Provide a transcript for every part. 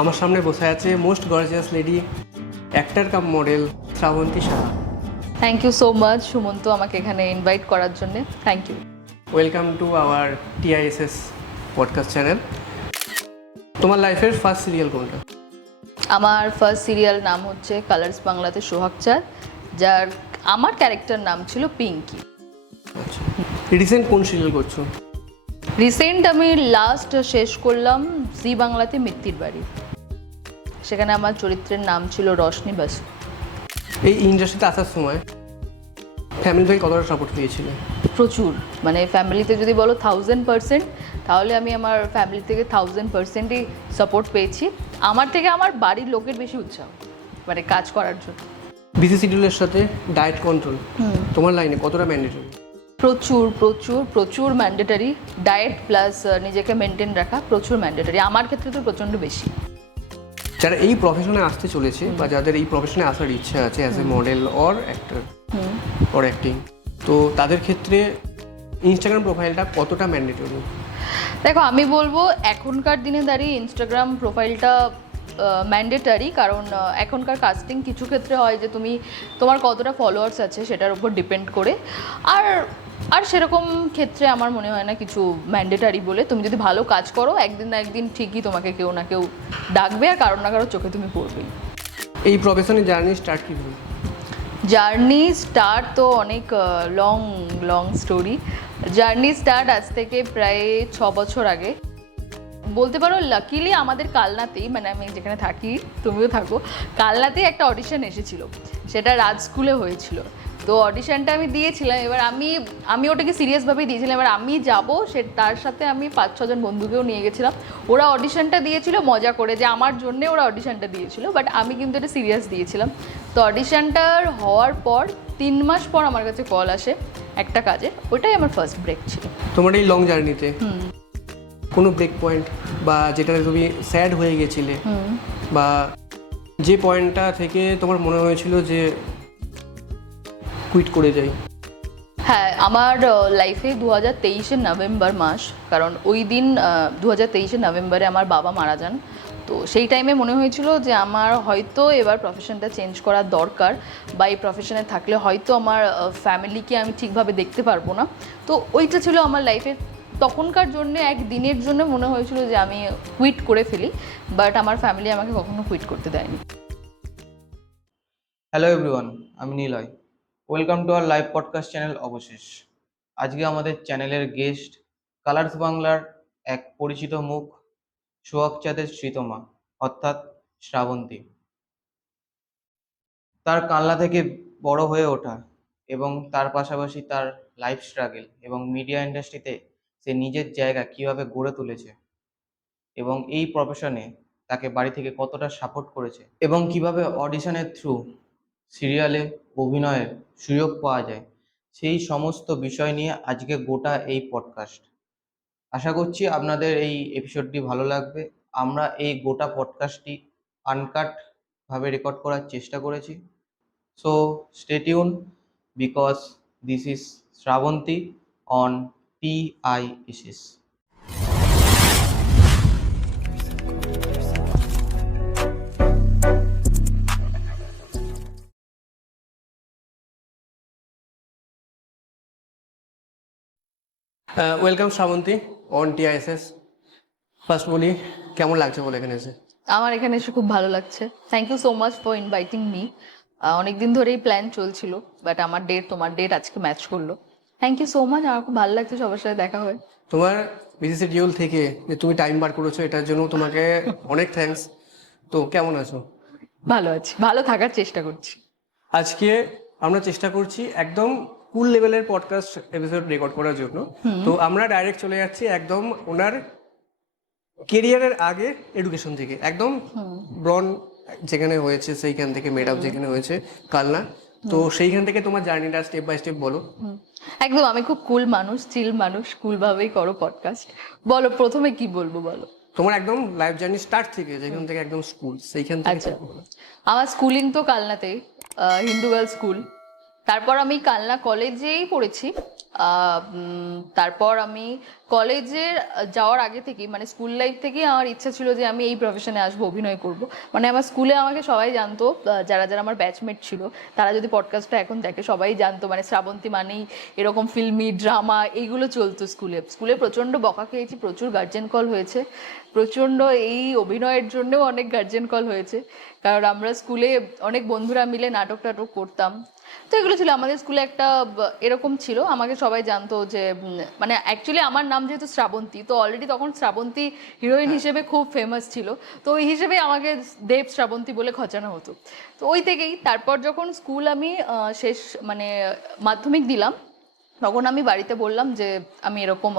আমার সামনে বসে আছে most gorgeous lady, actor cum model Srabanti Saha. Thank you so much Sumanta, আমাকে এখানে ইনভাইট করার জন্য thank you. Welcome to our TISS podcast channel. তোমার লাইফের ফার্স্ট সিরিয়াল কোনটা? আমার ফার্স্ট সিরিয়াল নাম হচ্ছে কালার্স বাংলাতে সোহাগ চাঁদ, যার আমার ক্যারেক্টার নাম ছিল পিঙ্কি। আচ্ছা, রিসেন্ট কোন সিরিয়াল করছো? রিসেন্ট আমি লাস্ট শেষ করলাম জি বাংলাতে মিত্তির বাড়ি। সেখানে আমার চরিত্রের নাম ছিল রশনি বাসু। এই ইন্ডাস্ট্রিতে আসার সময় ফ্যামিলি থেকে কতটা সাপোর্ট পেয়েছিলে? প্রচুর, মানে ফ্যামিলিতে যদি বলো 1000%, তাহলে আমি আমার ফ্যামিলি থেকে 1000%ই সাপোর্ট পেয়েছি। আমার থেকে আমার বাড়ির লোকের বেশি উৎসাহ, মানে কাজ করার জন্য। বিসি শিডিউলের সাথে ডায়েট কন্ট্রোল তোমার লাইনে কতটা ম্যান্ডেটরি? প্রচুর প্রচুর প্রচুর ম্যান্ডেটারি। ডায়েট প্লাস নিজেকে মেনটেন রাখা প্রচুর ম্যান্ডেটারি, আমার ক্ষেত্রে তো প্রচণ্ড বেশি। যারা এই প্রফেশনে আসতে চলেছে বা যাদের এই প্রফেশনে আসার ইচ্ছা আছে as a model or actor or acting, তো তাদের ক্ষেত্রে ইনস্টাগ্রাম প্রোফাইলটা কতটা ম্যান্ডেটরি? দেখো, আমি বলবো এখনকার দিনে দাঁড়িয়ে ইনস্টাগ্রাম প্রোফাইলটা ম্যান্ডেটারি, কারণ এখনকার কাস্টিং কিছু ক্ষেত্রে হয় যে তোমার কতটা ফলোয়ার্স আছে সেটার উপর ডিপেন্ড করে। আর আর সেরকম ক্ষেত্রে আমার মনে হয় না কিছু ম্যান্ডেটারি বলে। তুমি যদি ভালো কাজ করো, একদিন না একদিন ঠিকই তোমাকে কেউ না কেউ ডাকবে, আর কারো না কারো চোখে তুমি পড়বেই। এই প্রফেশনের জার্নি স্টার্ট কীভাবে? জার্নি স্টার্ট তো অনেক long long story. Journey start আজ থেকে প্রায় 6 বছর আগে বলতে পারো। লাকিলি আমাদের কালনাতেই, মানে আমি যেখানে থাকি, তুমিও থাকো, কালনাতেই একটা অডিশন এসেছিল। সেটা রাজ স্কুলে হয়েছিল। তো অডিশনটা আমি দিয়েছিলাম। এবার আমি ওটাকে সিরিয়াসভাবেই দিয়েছিলাম। এবার আমি যাব, তার সাথে আমি 5-6 জন বন্ধুকেও নিয়ে গেছিলাম। ওরা অডিশনটা দিয়েছিল মজা করে, যে আমার জন্যে ওরা অডিশনটা দিয়েছিল, বাট আমি কিন্তু এটা সিরিয়াস দিয়েছিলাম। তো অডিশনটার হওয়ার পর 3 মাস পর আমার কাছে কল আসে একটা কাজে। ওটাই আমার ফার্স্ট ব্রেক ছিল তোমার এই লং জার্নিতে কোনো ব্রেক পয়েন্ট বা যেটাতে তুমি স্যাড হয়ে গেছিলে, বা যে পয়েন্টটা থেকে তোমার মনে হয়েছিল যে কুইট করে যাই? হ্যাঁ, আমার লাইফে 2023-এর নভেম্বর মাস, কারণ ওই দিন 2023-এর নভেম্বরে আমার বাবা মারা যান। তো সেই টাইমে মনে হয়েছিল যে আমার হয়তো এবার প্রফেশনটা চেঞ্জ করার দরকার, বা এই প্রফেশনে থাকলে হয়তো আমার ফ্যামিলিকে আমি ঠিকভাবে দেখতে পারবো না। তো ওইটা ছিল আমার লাইফের তখনকার জন্য, এক দিনের জন্য মনে হয়েছিল যে আমি কুইট করে ফেলি, বাট আমার ফ্যামিলি আমাকে কখনো কুইট করতে দেয়নি। হ্যালো এভরিওয়ান, আমি Niloy. Welcome to our live podcast channel অবশেষ। আজকে আমাদের চ্যানেলের গেস্ট কালার্স বাংলার এক পরিচিত মুখ, সোহাগ চাঁদের শ্রীতমা, অর্থাৎ শ্রাবন্তী। তার কালনা থেকে বড় হয়ে ওঠা এবং তার পাশাপাশি তার লাইফ স্ট্রাগল এবং মিডিয়া ইন্ডাস্ট্রিতে সে নিজের জায়গা কিভাবে গড়ে তুলেছে, এবং এই প্রফেশনে তাকে বাড়ি থেকে কতটা সাপোর্ট করেছে, এবং কিভাবে অডিশনের থ্রু সিরিয়ালে অভিনয়ের সুযোগ পাওয়া যায়, সেই সমস্ত বিষয় নিয়ে আজকে গোটা এই পডকাস্ট। আশা করছি আপনাদের এই এপিসোডটি ভালো লাগবে। আমরা এই গোটা পডকাস্টটি আনকাট ভাবে রেকর্ড করার চেষ্টা করেছি। So stay tuned, because this is Srabanti on TISS. Welcome Srabanti on TISS। First বলি, কেমন লাগছে বলে এখানে এসে? আমার এখানে এসে খুব ভালো লাগছে। Thank you so much for inviting me. অনেকদিন ধরেই প্ল্যান চলছিল, বাট তোমার ডেট আজকে ম্যাচ করলো। থ্যাংক ইউ সো মাচ, আমার খুব ভালো লাগছে সবার সাথে দেখা হয়ে। তোমার বিসি শিডিউল থেকে যে তুমি টাইম বার করেছো, এটার জন্য তোমাকে অনেক থ্যাঙ্কস। তো কেমন আছো? ভালো আছি, ভালো থাকার চেষ্টা করছি। আজকে আমরা চেষ্টা করছি একদম কুল লেভেলের পডকাস্ট এপিসোড রেকর্ড করার জন্য। তো আমরা ডাইরেক্ট চলে যাচ্ছি একদম ওনার কেরিয়ারের আগে এডুকেশন থেকে, একদম ব্রন যেখানে হয়েছে সেইখান থেকে, মেড আপ যেখানে হয়েছে কালনা, তো সেইখান থেকে তোমার জার্নিটা স্টেপ বাই স্টেপ বলো। একদম, আমি খুব কুল মানুষ, চিল মানুষ, কুল ভাবেই করো পডকাস্ট। বলো প্রথমে কি বলবো, বলো। তোমার একদম লাইফ জার্নি স্টার্ট থেকে, যেখান থেকে একদম স্কুল, সেইখান থেকে আচ্ছা, আমার স্কুলিং তো কালনাতেই, হিন্দু গার্লস স্কুল। তারপর আমি কালনা কলেজেই পড়েছি। তারপর আমি কলেজে যাওয়ার আগে থেকেই মানে স্কুল লাইফ থেকেই আমার ইচ্ছা ছিল যে আমি এই প্রফেশনে আসবো, অভিনয় করব। মানে আমার স্কুলে আমাকে সবাই জানতো, যারা যারা আমার ব্যাচমেট ছিল তারা যদি পডকাস্টটা এখন দেখে সবাই জানতো, মানে শ্রাবন্তী মানেই এরকম ফিল্মি ড্রামা এইগুলো চলতো স্কুলে। স্কুলে প্রচণ্ড বকা খেয়েছি, প্রচুর গার্জেন কল হয়েছে, প্রচণ্ড এই অভিনয়ের জন্যও অনেক গার্জেন কল হয়েছে, কারণ আমরা স্কুলে অনেক বন্ধুরা মিলে নাটক টাটক করতাম। তো এগুলো ছিল আমাদের স্কুলে একটা এরকম ছিল, আমাকে সবাই জানতো যে মানে অ্যাকচুয়ালি আমার নাম যেহেতু শ্রাবন্তী, তো অলরেডি তখন শ্রাবন্তী হিরোইন হিসেবে খুব ফেমাস ছিল, তো ওই হিসেবে আমাকে দেব শ্রাবন্তী বলে খচানো হতো। তো ওই থেকেই তারপর যখন স্কুল আমি শেষ মানে মাধ্যমিক দিলাম, তখন আমি বাড়িতে বললাম যে আমি এরকম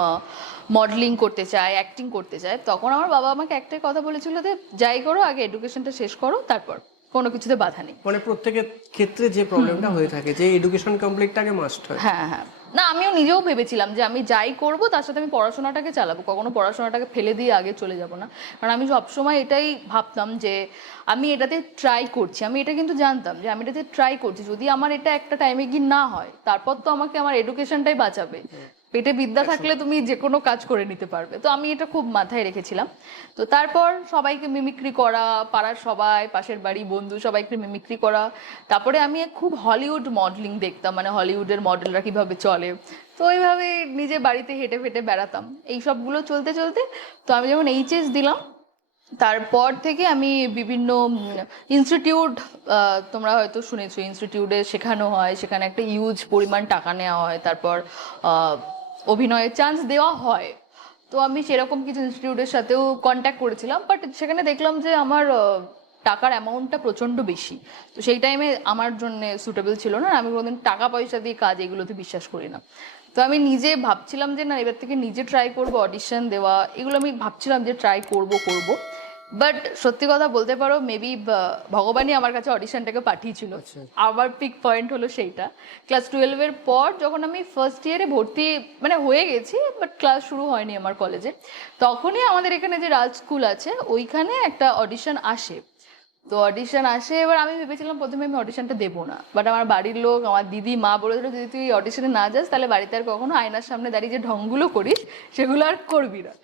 মডেলিং করতে চাই, অ্যাক্টিং করতে চাই। তখন আমার বাবা আমাকে একটাই কথা বলেছিল যে যাই করো আগে এডুকেশনটা শেষ করো, তারপর কোনো কিছুতে বাধা নেই। মানে প্রত্যেকের ক্ষেত্রে যে প্রবলেমটা হয়ে থাকে যে এডুকেশন কমপ্লিটটাকে মাস্ট হয়। হ্যাঁ হ্যাঁ, না আমিও নিজেও ভেবেছিলাম যে আমি যাই করব তার সাথে আমি পড়াশোনাটাকে চালাবো, কখনো পড়াশোনাটাকে ফেলে দিয়ে আগে চলে যাব না। কারণ আমি সবসময় এটাই ভাবতাম যে আমি এটাতে ট্রাই করছি, আমি এটা কিন্তু জানতাম যে আমি এটাতে ট্রাই করছি, যদি আমার এটা একটা টাইমে গিয়ে না হয় তারপর তো আমাকে আমার এডুকেশনটাই বাঁচাবে। পেটে বিদ্যা থাকলে তুমি যে কোনো কাজ করে নিতে পারবে, তো আমি এটা খুব মাথায় রেখেছিলাম। তো তারপর সবাইকে মিমিক্রি করা, পাড়ার সবাই, পাশের বাড়ি বন্ধু সবাইকে মিমিক্রি করা। তারপরে আমি খুব হলিউড মডেলিং দেখতাম, মানে হলিউডের মডেলরা কিভাবে চলে, তো ওইভাবে নিজে বাড়িতে হেঁটে ফেটে বেড়াতাম এই সবগুলো চলতে চলতে। তো আমি যখন এইচএস দিলাম তারপর থেকে আমি বিভিন্ন ইনস্টিটিউট, তোমরা হয়তো শুনেছো ইনস্টিটিউটে শেখানো হয়, সেখানে একটা ইউজ পরিমাণ টাকা নেওয়া হয়, তারপর অভিনয়ের চান্স দেওয়া হয়। তো আমি সেরকম কিছু ইনস্টিটিউটের সাথেও কন্ট্যাক্ট করেছিলাম, বাট সেখানে দেখলাম যে আমার টাকার অ্যামাউন্টটা প্রচণ্ড বেশি। তো সেই টাইমে আমার জন্য সুটেবল ছিল না, আমি কোনোদিন টাকা পয়সা দিয়ে কাজ এগুলোতে বিশ্বাস করি না। তো আমি নিজে ভাবছিলাম যে না এবার থেকে নিজে ট্রাই করবো, অডিশন দেওয়া এগুলো আমি ভাবছিলাম যে ট্রাই করব। বাট সত্যি কথা বলতে পারো মেবি ভগবানই আমার কাছে অডিশনটাকে পাঠিয়েছিল। আমার পিক পয়েন্ট হলো সেইটা ক্লাস 12-এর পর, যখন আমি ফার্স্ট ইয়ারে ভর্তি মানে হয়ে গেছি বাট ক্লাস শুরু হয়নি আমার কলেজে, তখনই আমাদের এখানে যে রাজ স্কুল আছে ওইখানে একটা অডিশন আসে। তো অডিশন আসে, এবার আমি ভেবেছিলাম প্রথমে আমি অডিশনটা দেবো না, বাট আমার বাড়ির লোক, আমার দিদি, মা বলেছিল যদি তুই অডিশনে না যাস তাহলে বাড়িতে আর কখনো আয়নার সামনে দাঁড়িয়ে যে ঢংগুলো করিস সেগুলো আর করবি না।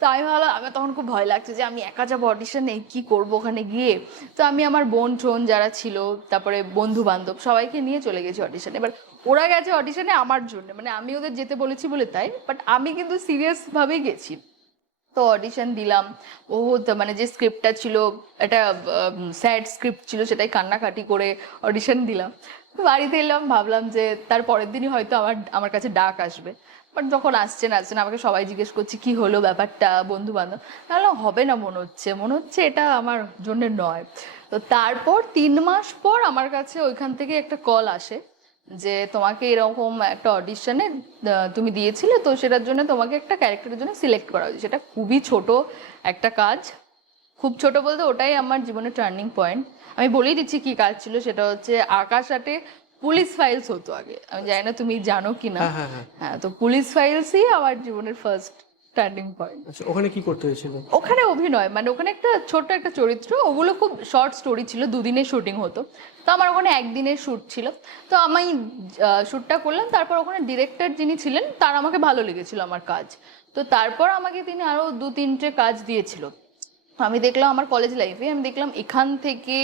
তো আমি ভাবলাম, আমার তখন খুব ভয় লাগছে যে আমি একা যাবো অডিশনে, কি করব ওখানে গিয়ে। তো আমি আমার বোন টোন যারা ছিল, তারপরে বন্ধু বান্ধব সবাইকে নিয়ে চলে গেছি অডিশনে। এবার ওরা গেছে অডিশনে আমার জন্য, মানে আমি ওদের যেতে বলেছি বলে তাই, বাট আমি কিন্তু সিরিয়াসভাবেই গেছি। তো অডিশন দিলাম, ও মানে যে স্ক্রিপ্টটা ছিল একটা স্যাড স্ক্রিপ্ট ছিল, সেটাই কান্নাকাটি করে অডিশন দিলাম। বাড়িতে এলাম, ভাবলাম যে তার পরের দিনই হয়তো আমার কাছে ডাক আসবে। বাট যখন আসছে না আমাকে সবাই জিজ্ঞেস করছে কি হলো ব্যাপারটা, বন্ধু বান্ধব, তাহলে হবে না মনে হচ্ছে এটা আমার জন্য নয়। তো তারপর 3 মাস পর আমার কাছে ওইখান থেকে একটা কল আসে যে তোমাকে এরকম একটা অডিশনে তুমি দিয়েছিলে, তো সেটার জন্য তোমাকে একটা ক্যারেক্টারের জন্য সিলেক্ট করা হয়েছে। সেটা খুবই ছোট একটা কাজ, খুব ছোট বলতে ওটাই আমার জীবনের টার্নিং পয়েন্ট। আমি বলেই দিচ্ছি কি কাজ ছিল, সেটা হচ্ছে আকাশ আটে পুলিশ ফাইলস হতো আগে, আমি জানি না তুমি জানো কি না। হ্যাঁ, তো পুলিশ ফাইলসই আমার জীবনের ফার্স্ট টার্নিং পয়েন্ট। আচ্ছা, ওখানে কি করতে হয়েছিল? ওখানে অভিনয়, মানে ওখানে একটা ছোট্ট একটা চরিত্র, ওগুলো খুব শর্ট স্টোরি ছিল, 2 দিনের শুটিং হতো। তো আমার ওখানে 1 দিনের শ্যুট ছিল, তো আমি শ্যুটটা করলাম। তারপর ওখানে ডিরেক্টর যিনি ছিলেন তার আমাকে ভালো লেগেছিল আমার কাজ, তো তারপর আমাকে তিনি আরও 2-3টে কাজ দিয়েছিল। আমি দেখলাম আমার কলেজ লাইফে, আমি দেখলাম এখান থেকে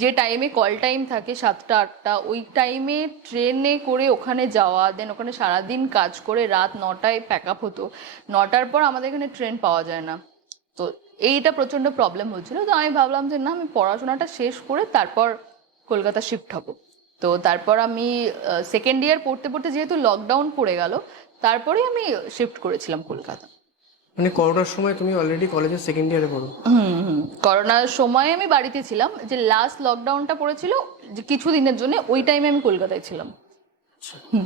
যে টাইমে কল টাইম থাকে 7টা-8টা, ওই টাইমে ট্রেনে করে ওখানে যাওয়া, দেন ওখানে সারাদিন কাজ করে রাত 9টায় প্যাক আপ হতো, 9টার পর আমাদের এখানে ট্রেন পাওয়া যায় না। তো এইটা প্রচণ্ড প্রবলেম হচ্ছিল। তো আমি ভাবলাম যে না, আমি পড়াশোনাটা শেষ করে তারপর কলকাতা শিফট হব। তো তারপর আমি সেকেন্ড ইয়ার পড়তে পড়তে যেহেতু লকডাউন পড়ে গেল, তারপরেই আমি শিফট করেছিলাম কলকাতা। মানে করোনার সময় তুমি অলরেডি কলেজের সেকেন্ড ইয়ারে পড়ো? করোনার সময় আমি বাড়িতে ছিলাম, যে লাস্ট লকডাউনটা পড়েছিল যে কিছুদিনের জন্য, ওই টাইমে আমি কলকাতায় ছিলাম।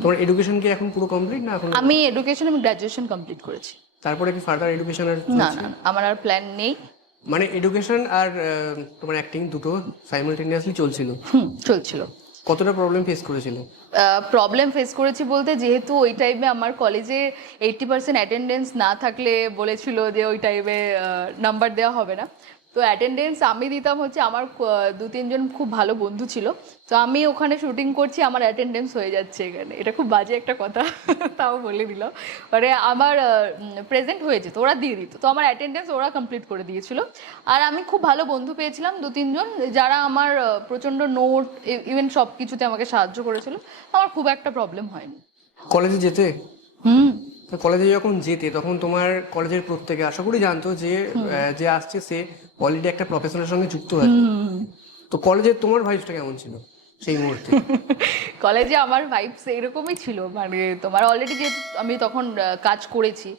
তোমার এডুকেশন কি এখন পুরো কমপ্লিট না এখন? আমি গ্র্যাজুয়েশন কমপ্লিট করেছি। তারপরে কি ফার্দার এডুকেশন আর? না, আমার আর প্ল্যান নেই। মানে এডুকেশন আর তোমার অ্যাক্টিং দুটো সাইমালটেনিয়াসলি চলছিল? চলছিল। কতটা প্রবলেম ফেস করেছিল? প্রবলেম ফেস করেছি বলতে, যেহেতু ওই টাইমে আমার কলেজে 80% অ্যাটেন্ডেন্স না থাকলে বলেছিল যে ওই টাইমে নাম্বার দেওয়া হবে না। তো অ্যাটেন্ডেন্স আমি দিতাম হচ্ছে, আমার 2-3 জন খুব ভালো বন্ধু ছিল, তো আমি ওখানে শুটিং করছি, আমার অ্যাটেন্ডেন্স হয়ে যাচ্ছে এখানে, এটা খুব বাজে একটা কথা তাও বলে দিলাম, মানে আমার প্রেজেন্ট হয়েছে তো ওরা দিয়ে দিত, তো আমার অ্যাটেন্ডেন্স ওরা কমপ্লিট করে দিয়েছিল। আর আমি খুব ভালো বন্ধু পেয়েছিলাম 2-3 জন, যারা আমার প্রচণ্ড নোট ইভেন সব কিছুতে আমাকে সাহায্য করেছিল, আমার খুব একটা প্রবলেম হয়নি। কলেজে যেতে? হুম। কলেজে যখন যেতে তখন তোমার কলেজের প্রত্যেকে আশা করি জানতো যে যে আসছে সে অলরেডি একটা প্রফেশনের সঙ্গে যুক্ত আছে। তো কলেজে তোমার ভাইবসটা কেমন ছিল সেই মুহূর্তে? কলেজে আমার ভাইবস এরকমই ছিল, মানে তোমার অলরেডি যেহেতু আমি তখন কাজ করেছি,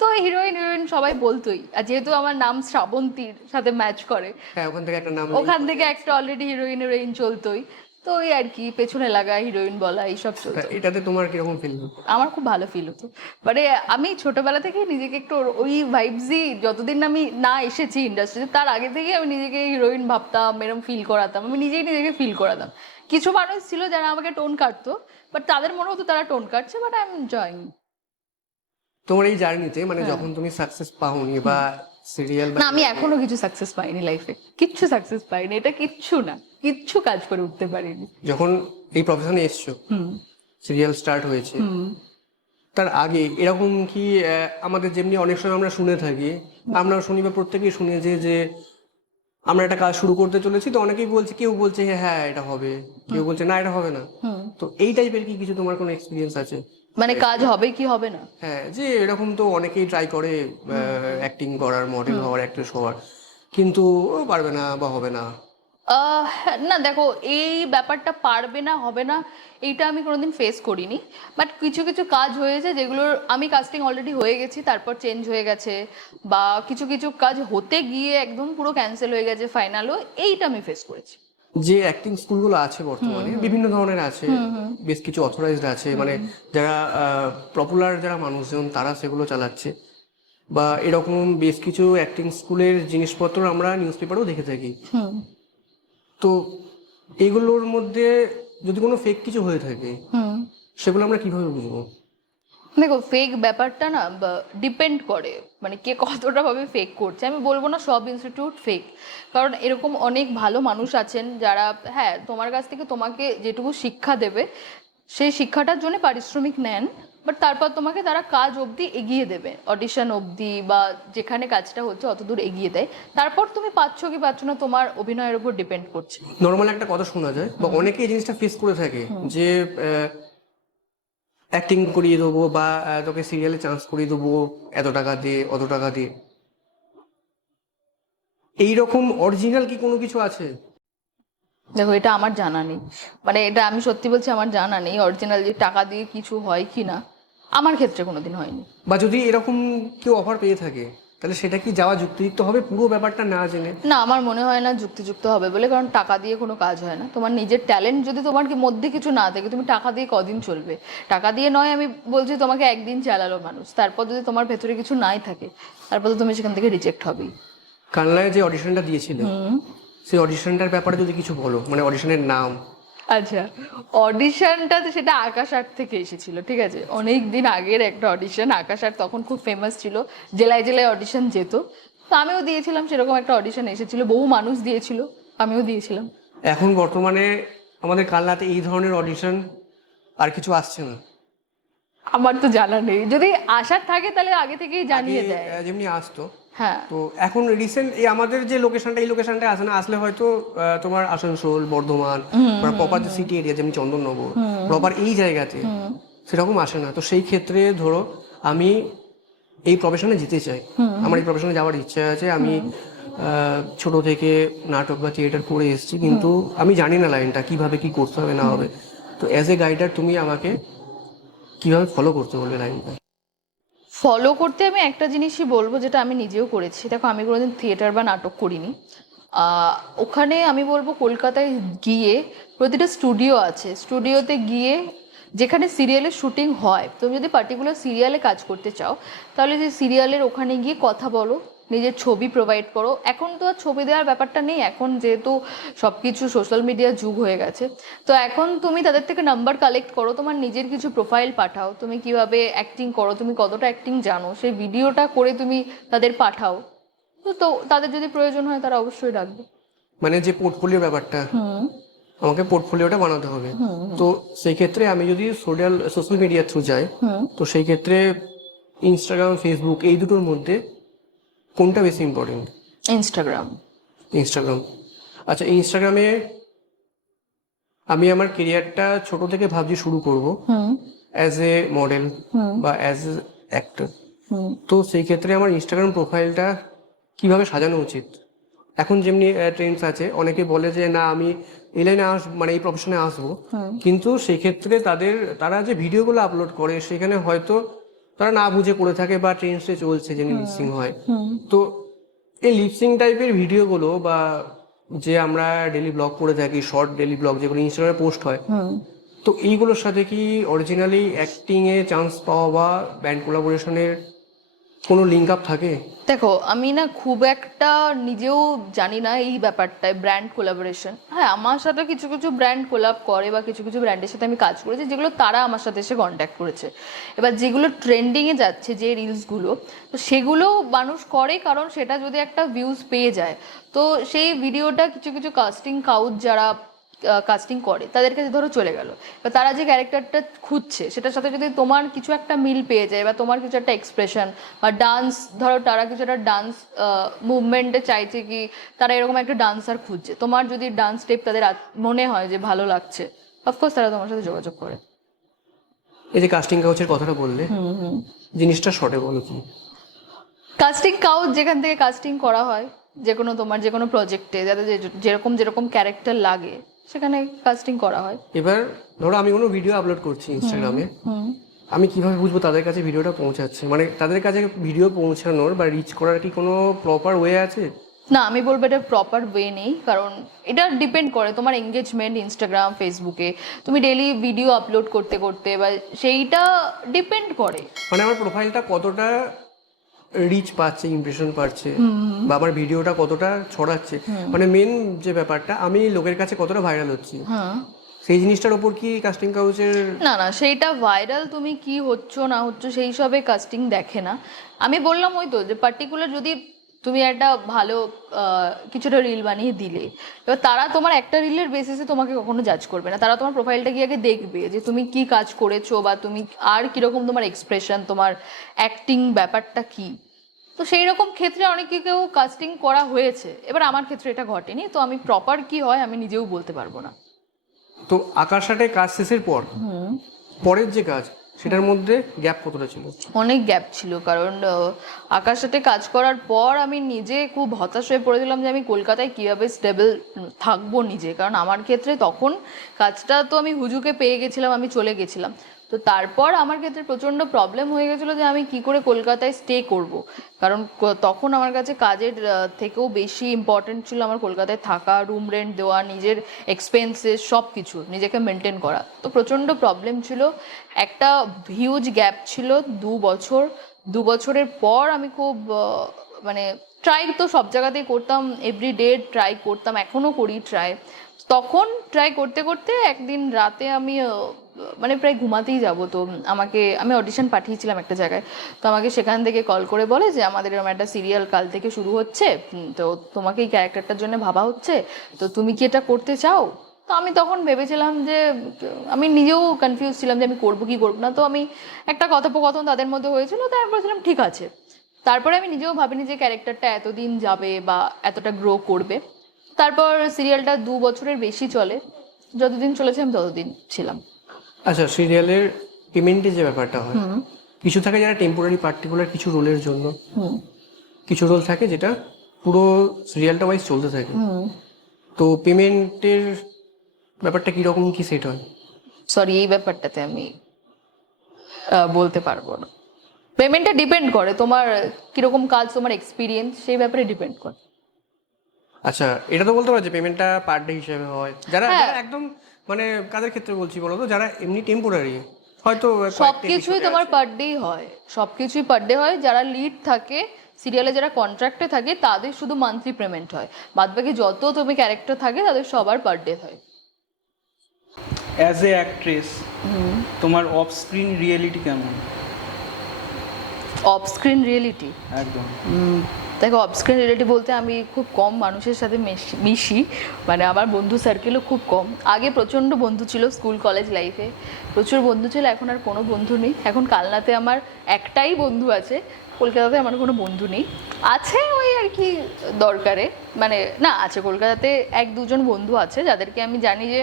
তো হিরোইন হিরোইন সবাই বলতোই, আর যেহেতু আমার নাম শ্রাবন্তীর সাথে ম্যাচ করে, হ্যাঁ, ওখান থেকে একটা নাম ওখান থেকে একটা অলরেডি হিরোইন হিরোইন চলতোই, তো ওই আর কি পেছনে লাগা হিরোইন বলা এইসব চলতো। এটাতে তোমার কিরকম ফিল? আমার খুব ভালো ফিল হতো, মানে আমি ছোটবেলা থেকে নিজেকে একটু ওই ভাইবসই, যতদিন আমি না এসেছি ইন্ডাস্ট্রিতে তার আগে থেকেই আমি নিজেকে হিরোইন ভাবতাম, এরকম ফিল করাতাম, আমি নিজেই নিজেকে ফিল করাতাম। কিছু মানুষ ছিল যারা আমাকে টোন কাটতো, বাট তাদের মনে হতো তারা টোন কাটছে, বাট আই এম এনজয়িং। তোমার এই জার্নিতে মানে যখন তুমি সাকসেস পাওনি বা সিরিয়াল না, আমি এখনো কিছু সাকসেস পাইনি লাইফে, কিচ্ছু সাকসেস পাইনি, এটা কিচ্ছু না, কিচ্ছু কাজ করে উঠতে পারিনি। যখন এই প্রফেশনে এসছো, সিরিয়াল স্টার্ট হয়েছে, তার আগে এরকম কি আমাদের যেমনি অনেক সময় আমরা শুনে থাকি, আমরা শুনি বা প্রত্যেকেই শুনি যে আমরা একটা কাজ শুরু করতে চলেছি, তো অনেকেই বলছে, কেউ বলছে হ্যাঁ এটা হবে, কেউ বলছে না এটা হবে না। তো এই টাইপের কি কিছু তোমার কোনো এক্সপিরিয়েন্স আছে? মানে কাজ হবে কি হবে না? হ্যাঁ, যে এরকম তো অনেকেই ট্রাই করে অ্যাক্টিং করার, মডেল হওয়ার, অ্যাক্ট্রেস হওয়ার, কিন্তু ও পারবে না বা হবে না। না দেখো, এই ব্যাপারটা পারবে না হবে না এইটা আমি কোনোদিন ফেস করিনি, বাট কিছু কিছু কাজ হয়েছে যেগুলোর আমি কাস্টিং অলরেডি হয়ে গেছি, তারপর চেঞ্জ হয়ে গেছে, বা কিছু কিছু কাজ হতে গিয়ে একদম পুরো ক্যান্সেল হয়ে গেছে ফাইনালও, এইটা আমি ফেস করেছি। যে অ্যাক্টিং স্কুলগুলো আছে বর্তমানে বিভিন্ন ধরনের আছে, বেশ কিছু অথরাইজড আছে, মানে যারা পপুলার যারা মানুষজন তারা সেগুলো চালাচ্ছে, বা এরকম বেশ কিছু অ্যাক্টিং স্কুলের জিনিসপত্র আমরা নিউজ পেপারেও দেখে থাকি। তো এগুলোর মধ্যে যদি কোনো ফেক কিছু হয়ে থাকে সেগুলো আমরা কিভাবে বুঝবো? দেখো, ফেক ব্যাপারটা না ডিপেন্ড করে, মানে কে কতটা ভাবে ফেক করছে। আমি বলবো না সব ইনস্টিটিউট ফেক, কারণ এরকম অনেক ভালো মানুষ আছেন যারা হ্যাঁ তোমার কাছ থেকে তোমাকে যেটুকু শিক্ষা দেবে সেই শিক্ষাটার জন্য পারিশ্রমিক নেন, বাট তারপর তোমাকে তারা কাজ অবধি এগিয়ে দেবে, অডিশন অবধি বা যেখানে কাজটা হচ্ছে অত দূর এগিয়ে দেয়, তারপর তুমি পাচ্ছ কি পাচ্ছ না তোমার অভিনয়ের উপর ডিপেন্ড করছে। নর্মাল একটা কথা শোনা যায় বা অনেকে এই জিনিসটা ফেস করে থাকে যে অ্যাক্টিং করিয়ে দেবো বা তোকে সিরিয়ালে চান্স করিয়ে দেবো, এত টাকা দিয়ে অত টাকা দিয়ে। এইরকম অরিজিনাল কি কোনো কিছু আছে? দেখো, এটা আমার জানা নেই, মানে এটা আমি সত্যি বলছি আমার জানা নেই অরিজিনাল যে টাকা দিয়ে কিছু হয় কি না, আমার ক্ষেত্রে কোনোদিন হয়নি। বা যদি এরকম কেউ অফার পেয়ে থাকে তাহলে সেটা কি যাওয়া যুক্তিযুক্ত হবে পুরো ব্যাপারটা না জেনে? না, আমার মনে হয় না যুক্তিযুক্ত হবে বলে, কারণ টাকা দিয়ে কোনো কাজ হয় না। তোমার নিজের ট্যালেন্ট যদি তোমার মধ্যে কিছু না থাকে, তুমি টাকা দিয়ে কদিন চলবে? টাকা দিয়ে নয় আমি বলছি, তোমাকে একদিন চালালো মানুষ, তারপর যদি তোমার ভেতরে কিছু নাই থাকে তারপর তো তুমি সেখান থেকে রিজেক্ট হবেই। কানলায় যে অডিশনটা দিয়েছিলে সেই অডিশনটার ব্যাপারে যদি কিছু বলো, মানে অডিশনের নাম। আচ্ছা, অডিশনটা তো সেটা আকাশ আর্ট থেকে এসেছিল, ঠিক আছে, অনেক দিন আগের একটা অডিশন। আকাশ আর্ট তখন খুব ফেমাস ছিল, জেলায় জেলায় অডিশন যেত, তো আমিও দিয়েছিলাম, সেরকম একটা অডিশন এসেছিল, বহু মানুষ দিয়েছিল, আমিও দিয়েছিলাম। এখন বর্তমানে আমাদের কানলাতে এই ধরনের অডিশন আর কিছু আসছে না? আমার তো জানা নেই, যদি আসার থাকে তাহলে আগে থেকেই জানিয়ে আগে, দেয়। যেমনি আসতো। হ্যাঁ, তো এখন রিসেন্ট এই আমাদের যে লোকেশনটা, এই লোকেশনটা আসে না, আসলে হয়তো তোমার আসানসোল, বর্ধমান, প্রপার যে সিটি এরিয়া যেমন চন্দননগর, প্রপার এই জায়গাতে সেরকম আসে না। তো সেই ক্ষেত্রে ধরো আমি এই প্রফেশনে যেতে চাই, আমার এই প্রফেশনে যাওয়ার ইচ্ছা আছে, আমি ছোট থেকে নাটক বা থিয়েটার করে এসেছি, কিন্তু আমি জানি না লাইনটা কিভাবে কি করতে হবে না হবে। তো অ্যাজ এ গাইডার তুমি আমাকে কিভাবে ফলো করতে বলবে লাইনটা? ফলো করতে আমি একটা জিনিসই বলবো, যেটা আমি নিজেও করেছি। দেখো, আমি কোনোদিন থিয়েটার বা নাটক করিনি, ওখানে আমি বলবো কলকাতায় গিয়ে প্রতিটা স্টুডিও আছে, স্টুডিওতে গিয়ে যেখানে সিরিয়ালের শুটিং হয়, তুমি যদি পার্টিকুলার সিরিয়ালে কাজ করতে চাও তাহলে যে সিরিয়ালের ওখানে গিয়ে কথা বলো, নিজের ছবি প্রোভাইড করো। এখন তো আর ছবি দেওয়ার ব্যাপারটা নেই, এখন যেহেতু সব কিছু সোশ্যাল মিডিয়ার যুগ হয়ে গেছে, তো এখন তুমি তাদের থেকে নাম্বার কালেক্ট করো, তোমার নিজের কিছু প্রোফাইল পাঠাও, তুমি কিভাবে অ্যাক্টিং করো, তুমি কতটা অ্যাক্টিং জানো, সেই ভিডিওটা করে তুমি তাদের পাঠাও, তো তাদের যদি প্রয়োজন হয় তারা অবশ্যই ডাকবে। মানে যে পোর্টফোলিও ব্যাপারটা, আমাকে পোর্টফোলিওটা বানাতে হবে। তো সেই ক্ষেত্রে আমি যদি সোশ্যাল মিডিয়া থ্রু যাই, তো সেই ক্ষেত্রে ইনস্টাগ্রাম, ফেসবুক এই দুটোর মধ্যে কোনটা বেশি ইম্পর্টেন্ট? ইনস্টাগ্রাম। ইনস্টাগ্রাম। আচ্ছা, ইনস্টাগ্রামে আমি আমার কেরিয়ারটা ছোট থেকে ভাবছি শুরু করব অ্যাজ এ মডেল বা অ্যাজ এ অ্যাক্টর। তো সেই ক্ষেত্রে আমার ইনস্টাগ্রাম প্রোফাইলটা কিভাবে সাজানো উচিত? এখন যেমনি ট্রেন্ডস আছে, অনেকে বলে যে না আমি এই লাইনে মানে এই প্রফেশনে আসবো, কিন্তু সেই ক্ষেত্রে তারা যে ভিডিওগুলো আপলোড করে সেখানে হয়তো তারা না বুঝে করে থাকে বা ট্রেন্ডসে চলছে যেমনি লিপসিং হয়। তো এই লিপসিং টাইপের ভিডিওগুলো বা যে আমরা ডেলি ব্লগ করে থাকি, শর্ট ডেলি ব্লগ যেগুলো ইনস্টাগ্রামে পোস্ট হয়, তো এইগুলোর সাথে কি অরিজিনালি অ্যাক্টিং এ চান্স পাওয়া বা ব্যান্ড কোলাবোরেশনের কোনো লিঙ্ক আপ থাকে? দেখো, আমি না খুব একটা নিজেও জানি না এই ব্যাপারটায় ব্র্যান্ড কোলাবোরেশন। হ্যাঁ, আমার সাথে কিছু কিছু ব্র্যান্ড কোলাব করে বা কিছু কিছু ব্র্যান্ডের সাথে আমি কাজ করেছি যেগুলো তারা আমার সাথে এসে কন্ট্যাক্ট করেছে। এবার যেগুলো ট্রেন্ডিংয়ে যাচ্ছে যে রিলসগুলো, তো সেগুলো মানুষ করে কারণ সেটা যদি একটা ভিউজ পেয়ে যায়, তো সেই ভিডিওটা কিছু কিছু কাস্টিং কাউচ যারা কাস্টিং করে তাদের কাছে ধরো চলে গেল, বা তারা যে ক্যারেক্টারটা খুঁজছে সেটার সাথে যদি তোমার কিছু একটা মিল পেয়ে যায় বা তোমার কিছু একটা এক্সপ্রেশন বা ডান্স, ধরো তারা কিছু একটা ডান্স মুভমেন্টে চাইছে কি তারা এরকম একটা ডান্সার খুঁজছে, তোমার যদি ডান্স স্টেপ তাদের মনে হয় যে ভালো লাগছে, অফকোর্স তারা তোমার সাথে যোগাযোগ করে। এই যে কাস্টিং কাউচের কথাটা বললে, জিনিসটা শর্টে বলো কি? কাস্টিং কাউচ যেখান থেকে কাস্টিং করা হয় তোমার যে কোনো প্রজেক্টে, যাতে যেরকম ক্যারেক্টার লাগে সেখানে কাস্টিং করা হয়। এবার ধরো আমি কোনো ভিডিও আপলোড করছি ইনস্টাগ্রামে, আমি কিভাবে বুঝবো তাদের কাছে ভিডিওটা পৌঁছাচ্ছে? মানে তাদের কাছে ভিডিও পৌঁছানোর বা রিচ করার কি কোনো প্রপার ওয়ে আছে? না, আমি বলবো এটা প্রপার ওয়ে নেই, কারণ এটা ডিপেন্ড করে তোমার এঙ্গেজমেন্ট ইনস্টাগ্রাম ফেসবুকে, তুমি ডেলি ভিডিও আপলোড করতে করতে, বা সেইটা ডিপেন্ড করে মানে আমার প্রোফাইলটা কতটা রিচ পাচ্ছে, ইমপ্রেশন পাচ্ছে, বা আমার ভিডিওটা কতটা ছড়াচ্ছে, মানে মেন যে ব্যাপারটা আমি লোকের কাছে কতটা ভাইরাল হচ্ছি, সেই জিনিসটার ওপর কি কাস্টিং কাউচের? না না, সেইটা ভাইরাল তুমি কি হচ্ছ না হচ্ছ সেই সবে কাস্টিং দেখে না। আমি বললাম ওই তো যে পার্টিকুলার যদি তুমি একটা ভালো কিছুটা রিল বানিয়ে দিলে, এবার তারা তোমার একটা রিলের বেসিসে তোমাকে কখনো জাজ করবে না, তারা তোমার প্রোফাইলটা গিয়ে আগে দেখবে যে তুমি কি কাজ করেছো বা তুমি আর কিরকম তোমার এক্সপ্রেশন, তোমার অ্যাক্টিং ব্যাপারটা কি। তো সেই রকম ক্ষেত্রে অনেকেও কাস্টিং করা হয়েছে, এবার আমার ক্ষেত্রে এটা ঘটেনি, তো আমি প্রপার কি হয় আমি নিজেও বলতে পারবো না। তো আঁকার সাথে কাজ শেষের পর পরের যে কাজ, সেটার মধ্যে গ্যাপ কতটা ছিল? অনেক গ্যাপ ছিল, কারণ আকার সাথে কাজ করার পর আমি নিজে খুব হতাশ হয়ে পড়েছিলাম যে আমি কলকাতায় কীভাবে স্টেবল থাকবো নিজে, কারণ আমার ক্ষেত্রে তখন কাজটা তো আমি হুজুকে পেয়ে গেছিলাম, আমি চলে গেছিলাম, তো তারপর আমার ক্ষেত্রে প্রচণ্ড প্রবলেম হয়ে গেছিলো যে আমি কি করে কলকাতায় স্টে করব, কারণ তখন আমার কাছে কাজের থেকেও বেশি ইম্পর্টেন্ট ছিল আমার কলকাতায় থাকা, রুম রেন্ট দেওয়া, নিজের এক্সপেন্সেস সব কিছু নিজেকে মেনটেন করা, তো প্রচণ্ড প্রবলেম ছিল। একটা হিউজ গ্যাপ ছিল 2 বছর। 2 বছরের পর আমি খুব মানে ট্রাই তো সব জায়গাতেই করতাম, এভরিডে ট্রাই করতাম, এখনও করি ট্রাই। তখন ট্রাই করতে করতে একদিন রাতে আমি মানে প্রায় ঘুমাতেই যাব, তো আমি অডিশন পাঠিয়েছিলাম একটা জায়গায়, তো আমাকে সেখান থেকে কল করে বলে যে আমাদের এরকম একটা সিরিয়াল কাল থেকে শুরু হচ্ছে, তো তোমাকে এই ক্যারেক্টারটার জন্য ভাবা হচ্ছে, তো তুমি কি এটা করতে চাও? তো আমি তখন ভেবেছিলাম যে আমি নিজেও কনফিউজ ছিলাম যে আমি করবো কি করবো না, তো আমি একটা কথোপকথন তাদের মধ্যে হয়েছিল, তাই আমি বলেছিলাম ঠিক আছে। তারপরে আমি নিজেও ভাবিনি যে ক্যারেক্টারটা এতদিন যাবে বা এতটা গ্রো করবে। তারপর সিরিয়ালটা 2 বছরের বেশি চলে, যতদিন চলেছে আমি ততদিন ছিলাম। আচ্ছা, সিরিয়ালের পেমেন্টের যে ব্যাপারটা হয়, কিছু থাকে যারা টেম্পোরারি পার্টিকুলার কিছু রোলের জন্য, কিছু রোল থাকে যেটা পুরো সিরিয়ালটা ওয়াইজ চলতে থাকে, তো পেমেন্টের ব্যাপারটা কিরকম কি সেট হয়? সরি, এই ব্যাপারটাতে আমি বলতে পারবো না। পেমেন্টটা ডিপেন্ড করে তোমার কিরকম কাজ, তোমার এক্সপিরিয়েন্স, সেই ব্যাপারে ডিপেন্ড করে। আচ্ছা, এটা তো বলতে পারো যে পেমেন্টটা পার ডে হিসেবে হয়, যারা একদম মানে কাদের ক্ষেত্রে বলছি বলো তো, যারা এমনি টেম্পোরারি হয়তো সবকিছুই তোমার পার ডে হয়, সবকিছুই পার ডে হয়। যারা লিড থাকে সিরিয়ালে, যারা কন্ট্রাক্টে থাকে তাদের শুধু মান্থলি পেমেন্ট হয়, বাদবাকি যত তুমি ক্যারেক্টার থাকে তাদের সবার পার ডে হয়। অ্যাজ এ অ্যাক্ট্রেস তোমার অফ স্ক্রিন রিয়েলিটি কেমন? অফ স্ক্রিন রিয়েলিটি একদম দেখো অবস্ক্রিন রিলেটিভ বলতে আমি খুব কম মানুষের সাথে মিশি, মানে আমার বন্ধু সার্কেলও খুব কম। আগে প্রচণ্ড বন্ধু ছিল স্কুল কলেজ লাইফে, প্রচুর বন্ধু ছিল, এখন আর কোনো বন্ধু নেই। এখন কালনাতে আমার একটাই বন্ধু আছে, কলকাতাতে আমার কোনো বন্ধু নেই। আছে ওই আর কি দরকারে, মানে না আছে কলকাতাতে 1-2 জন বন্ধু আছে যাদেরকে আমি জানি যে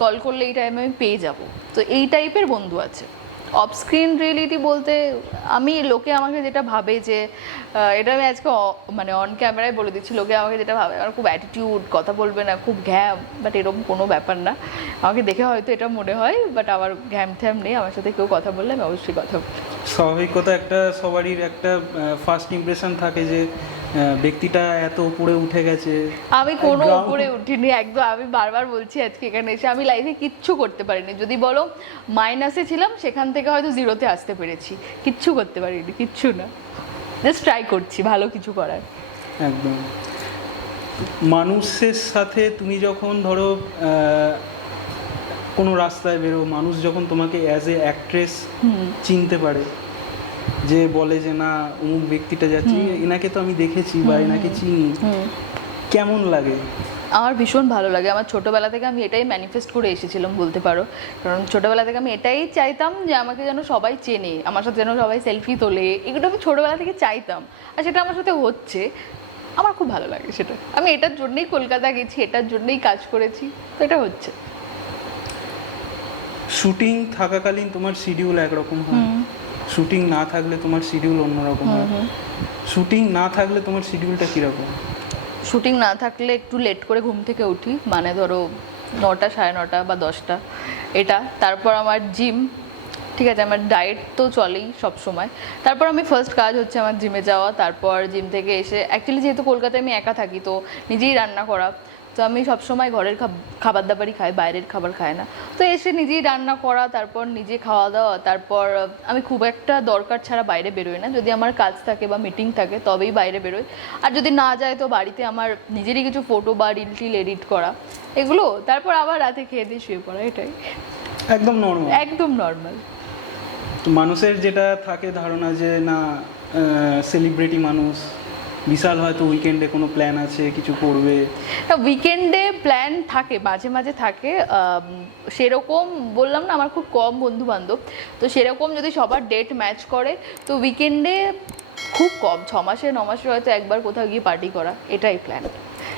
কল করলে এই টাইমে আমি পেয়ে যাব, তো এই টাইপের বন্ধু আছে। অফ স্ক্রিন রিয়েলিটি বলতে আমি লোকে আমাকে যেটা ভাবে যে এটা আমি আজকে মানে অন ক্যামেরায় বলে দিচ্ছি, লোকে আমাকে যেটা ভাবে আমার খুব অ্যাটিটিউড, কথা বলবে না, খুব ঘ্যাম, বাট এরকম কোনো ব্যাপার না। আমাকে দেখে হয়তো এটা মনে হয়, বাট আমার ঘ্যাম থ্যাম নেই। আমার সাথে কেউ কথা বললে আমি অবশ্যই কথা বলি। স্বাভাবিকতা একটা সবারই একটা ফার্স্ট ইমপ্রেশন থাকে যে ব্যক্তিটা এত উপরে উঠে গেছে। আমি কোনো উপরে উঠিনি একদম, আমি বারবার বলছি আজকে এখানে এসে আমি লাইফে কিচ্ছু করতে পারিনি। যদি বলো মাইনাসে ছিলাম, সেখান থেকে হয়তো জিরোতে আসতে পেরেছি, কিচ্ছু করতে পারিনি, কিচ্ছু না, জাস্ট ট্রাই করছি ভালো কিছু করার। একদম। মানুষের সাথে তুমি যখন ধরো কোনো রাস্তায় বেরো, মানুষ যখন তোমাকে অ্যাজ এ অ্যাক্ট্রেস চিনতে পারে, যে বলে যে না অমুক ব্যক্তিটা যাচ্ছি, এনাকে তো আমি দেখেছি বা এনাকে চিনি, কেমন লাগে? আমার ভীষণ ভালো লাগে। আমার ছোটোবেলা থেকে আমি এটাই ম্যানিফেস্ট করে এসেছিলাম বলতে পারো, কারণ ছোটোবেলা থেকে আমি এটাই চাইতাম যে আমাকে যেন সবাই চেনে, আমার সাথে যেন সবাই সেলফি তোলে, এগুলো আমি ছোটোবেলা থেকে চাইতাম, আর সেটা আমার সাথে হচ্ছে। আমার খুব ভালো লাগে সেটা। আমি এটার জন্যই কলকাতা গেছি, এটার জন্যই কাজ করেছি, তো এটা হচ্ছে। শুটিং থাকাকালীন তোমার শিডিউল একরকম হয়, শুটিং না থাকলে তোমার শিডিউল অন্যরকম হয়। শুটিং না থাকলে তোমার শিডিউলটা কীরকম? শুটিং না থাকলে একটু লেট করে ঘুম থেকে উঠি, মানে ধরো 9টা, 9:30 বা 10টা, এটা। তারপর আমার জিম, ঠিক আছে, আমার ডায়েট তো চলেই সব সময়। তারপর আমি ফার্স্ট কাজ হচ্ছে আমার জিমে যাওয়া। তারপর জিম থেকে এসে অ্যাকচুয়ালি যেহেতু কলকাতায় আমি একা থাকি, তো নিজেই রান্না করা, তো আমি সবসময় ঘরের খাবার দাবারই খাই, বাইরের খাবার খাই না। তো এসে নিজেই রান্না করা, তারপর নিজে খাওয়া দাওয়া। তারপর আমি খুব একটা দরকার ছাড়া বাইরে বেরোই না, যদি আমার কাজ থাকে বা মিটিং থাকে তবেই বাইরে বেরোই। আর যদি না যায় তো বাড়িতে আমার নিজেরই কিছু ফটো বা রিল টিল এডিট করা, এগুলো। তারপর আবার রাতে খেয়ে দিয়ে শুয়ে পড়া, এটাই একদম নর্মাল। একদম নর্মাল। তো মানুষের যেটা থাকে ধারণা যে না সেলিব্রিটি মানুষ, বিশাল হয়তো উইকেন্ডে কোনো প্ল্যান আছে, কিছু করবে। উইকেন্ডে প্ল্যান থাকে, মাঝে মাঝে থাকে। সেরকম বললাম না আমার খুব কম বন্ধু বান্ধব, তো সেরকম যদি সবার ডেট ম্যাচ করে তো উইকেন্ডে খুব কম, 6 মাসে 9 মাসে হয়তো একবার কোথাও গিয়ে পার্টি করা, এটাই প্ল্যান।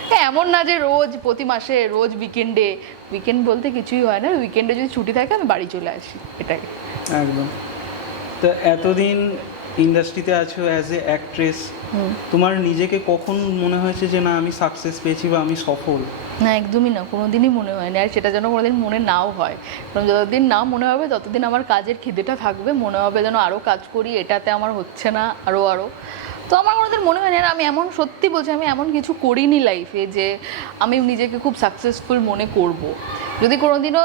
হ্যাঁ, এমন না যে রোজ প্রতি মাসে রোজ উইকেন্ডে, উইকেন্ড বলতে কিছুই হয় না। উইকেন্ডে যদি ছুটি থাকে আমি বাড়ি চলে আসি, এটাই। একদম। তো এতদিন ইন্ডাস্ট্রিতে আছো অ্যাজ এ অ্যাক্ট্রেস, তোমার নিজেকে কখন মনে হয়েছে যে না আমি সাকসেস পেয়েছি বা আমি সফল? না, একদমই না, কোনোদিনই মনে হয়নি। আর সেটা যেন কোনোদিন মনে নাও হয়, কারণ যতদিন না মনে হবে ততদিন আমার কাজের খিদেটা থাকবে, মনে হবে যেন আরও কাজ করি, এটাতে আমার হচ্ছে না, আরও। তো আমার কোনোদিন মনে হয় না। আমি এমন, সত্যি বলছি, আমি এমন কিছু করিনি লাইফে যে আমি নিজেকে খুব সাকসেসফুল মনে করব। যদি কোনোদিনও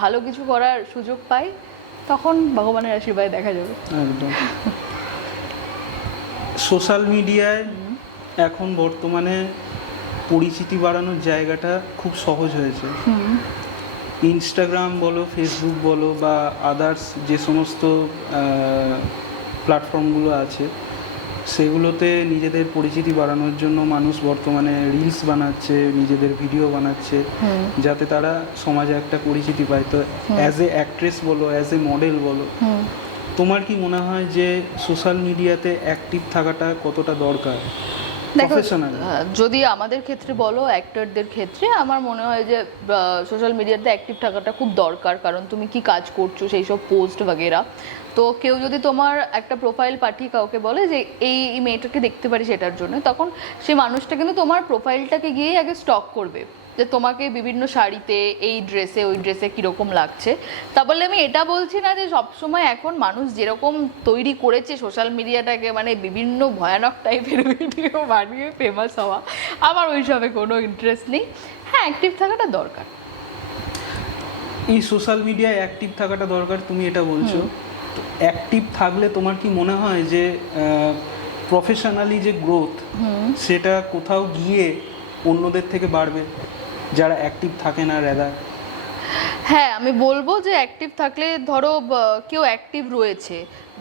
ভালো কিছু করার সুযোগ পাই তখন ভগবানের আশীর্বাদে দেখা যাবে। একদম। সোশ্যাল মিডিয়ায় এখন বর্তমানে পরিচিতি বাড়ানোর জায়গাটা খুব সহজ হয়েছে। ইনস্টাগ্রাম বলো, ফেসবুক বলো বা আদার্স যে সমস্ত প্ল্যাটফর্মগুলো আছে, সেগুলোতে নিজেদের পরিচিতি বাড়ানোর জন্য মানুষ বর্তমানে রিলস বানাচ্ছে, নিজেদের ভিডিও বানাচ্ছে, যাতে তারা সমাজে একটা পরিচিতি পায়। তো অ্যাজ এ অ্যাক্ট্রেস বলো, অ্যাজ এ মডেল বলো, তোমার কি মনে হয় যে সোশ্যাল মিডিয়াতে অ্যাক্টিভ থাকাটা কতটা দরকার? দেখো, যদি আমাদের ক্ষেত্রে বলো, অ্যাক্টরদের ক্ষেত্রে আমার মনে হয় যে সোশ্যাল মিডিয়াতে অ্যাক্টিভ থাকাটা খুব দরকার। কারণ তুমি কি কাজ করছো সেই সব পোস্ট বাগেরা, তো কেউ যদি তোমার একটা প্রোফাইল পাঠিয়ে কাউকে বলে যে এই মেয়েটাকে দেখতে পারি সেটার জন্য, তখন সেই মানুষটা কিন্তু তোমার প্রোফাইলটাকে গিয়েই আগে স্টক করবে যে তোমাকে বিভিন্ন শাড়িতে, এই ড্রেসে, ওই ড্রেসে কীরকম লাগছে। তা বললে আমি এটা বলছি না যে সবসময় এখন মানুষ যেরকম তৈরি করেছে সোশ্যাল মিডিয়াটাকে, মানে বিভিন্ন ভয়ানক টাইপের ভিডিও বানিয়ে ফেমাস হওয়া, আমার ওইসবে কোনো ইন্টারেস্ট নেই। হ্যাঁ, অ্যাক্টিভ থাকাটা দরকার। এই সোশ্যাল মিডিয়ায় অ্যাক্টিভ থাকাটা দরকার, তুমি এটা বলছো। অ্যাক্টিভ থাকলে তোমার কি মনে হয় যে প্রফেশনালি যে গ্রোথ, সেটা কোথাও গিয়ে অন্যদের থেকে বাড়বে যারা অ্যাক্টিভ থাকে না রেদার? হ্যাঁ, আমি বলবো যে অ্যাক্টিভ থাকলে, ধরো কেউ অ্যাক্টিভ রয়েছে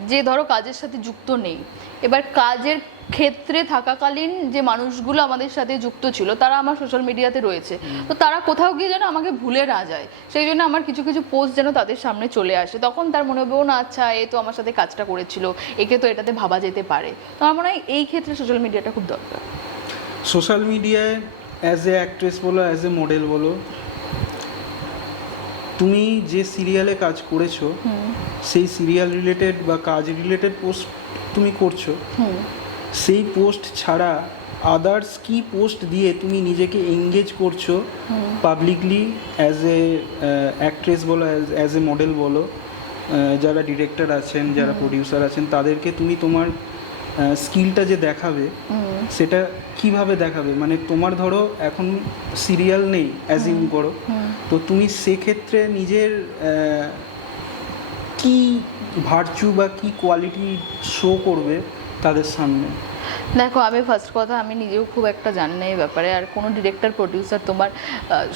যে ধরো কাজের সাথে যুক্ত নেই, এবার কাজের ক্ষেত্রে থাকাকালীন যে মানুষগুলো আমাদের সাথে যুক্ত ছিল তারা আমার সোশ্যাল মিডিয়াতে রয়েছে, তো তারা কোথাও গিয়ে যেন আমাকে ভুলে না যায়, সেই জন্য আমার কিছু কিছু পোস্ট যেন তাদের সামনে চলে আসে, তখন তার মনে হবে ও না আচ্ছা এ তো আমার সাথে কাজটা করেছিল, একে তো এটাতে ভাবা যেতে পারে। তো আমার মনে হয় এই ক্ষেত্রে সোশ্যাল মিডিয়াটা খুব দরকার। সোশ্যাল মিডিয়ায় অ্যাজ এ অ্যাক্ট্রেস বলো, অ্যাজ এ মডেল বলো, তুমি যে সিরিয়ালে কাজ করেছো সেই সিরিয়াল রিলেটেড বা কাজ রিলেটেড পোস্ট তুমি করছো, সেই পোস্ট ছাড়া আদার্স কি পোস্ট দিয়ে তুমি নিজেকে এঙ্গেজ করছো পাবলিকলি, অ্যাজ এ অ্যাক্ট্রেস বলো, অ্যাজ এ মডেল বলো, যারা ডিরেক্টর আছেন, যারা প্রডিউসার আছেন, তাদেরকে তুমি তোমার স্কিলটা যে দেখাবে সেটা কিভাবে দেখাবে? মানে তোমার ধরো এখন সিরিয়াল নেই অ্যাজিউম করো, তো তুমি সেক্ষেত্রে নিজের কি ভার্চু বা কি কোয়ালিটি শো করবে তাদের সামনে? দেখো, আমি ফার্স্ট কথা আমি নিজেও খুব একটা জানি না এই ব্যাপারে, আর কোনো ডিরেক্টর প্রডিউসার তোমার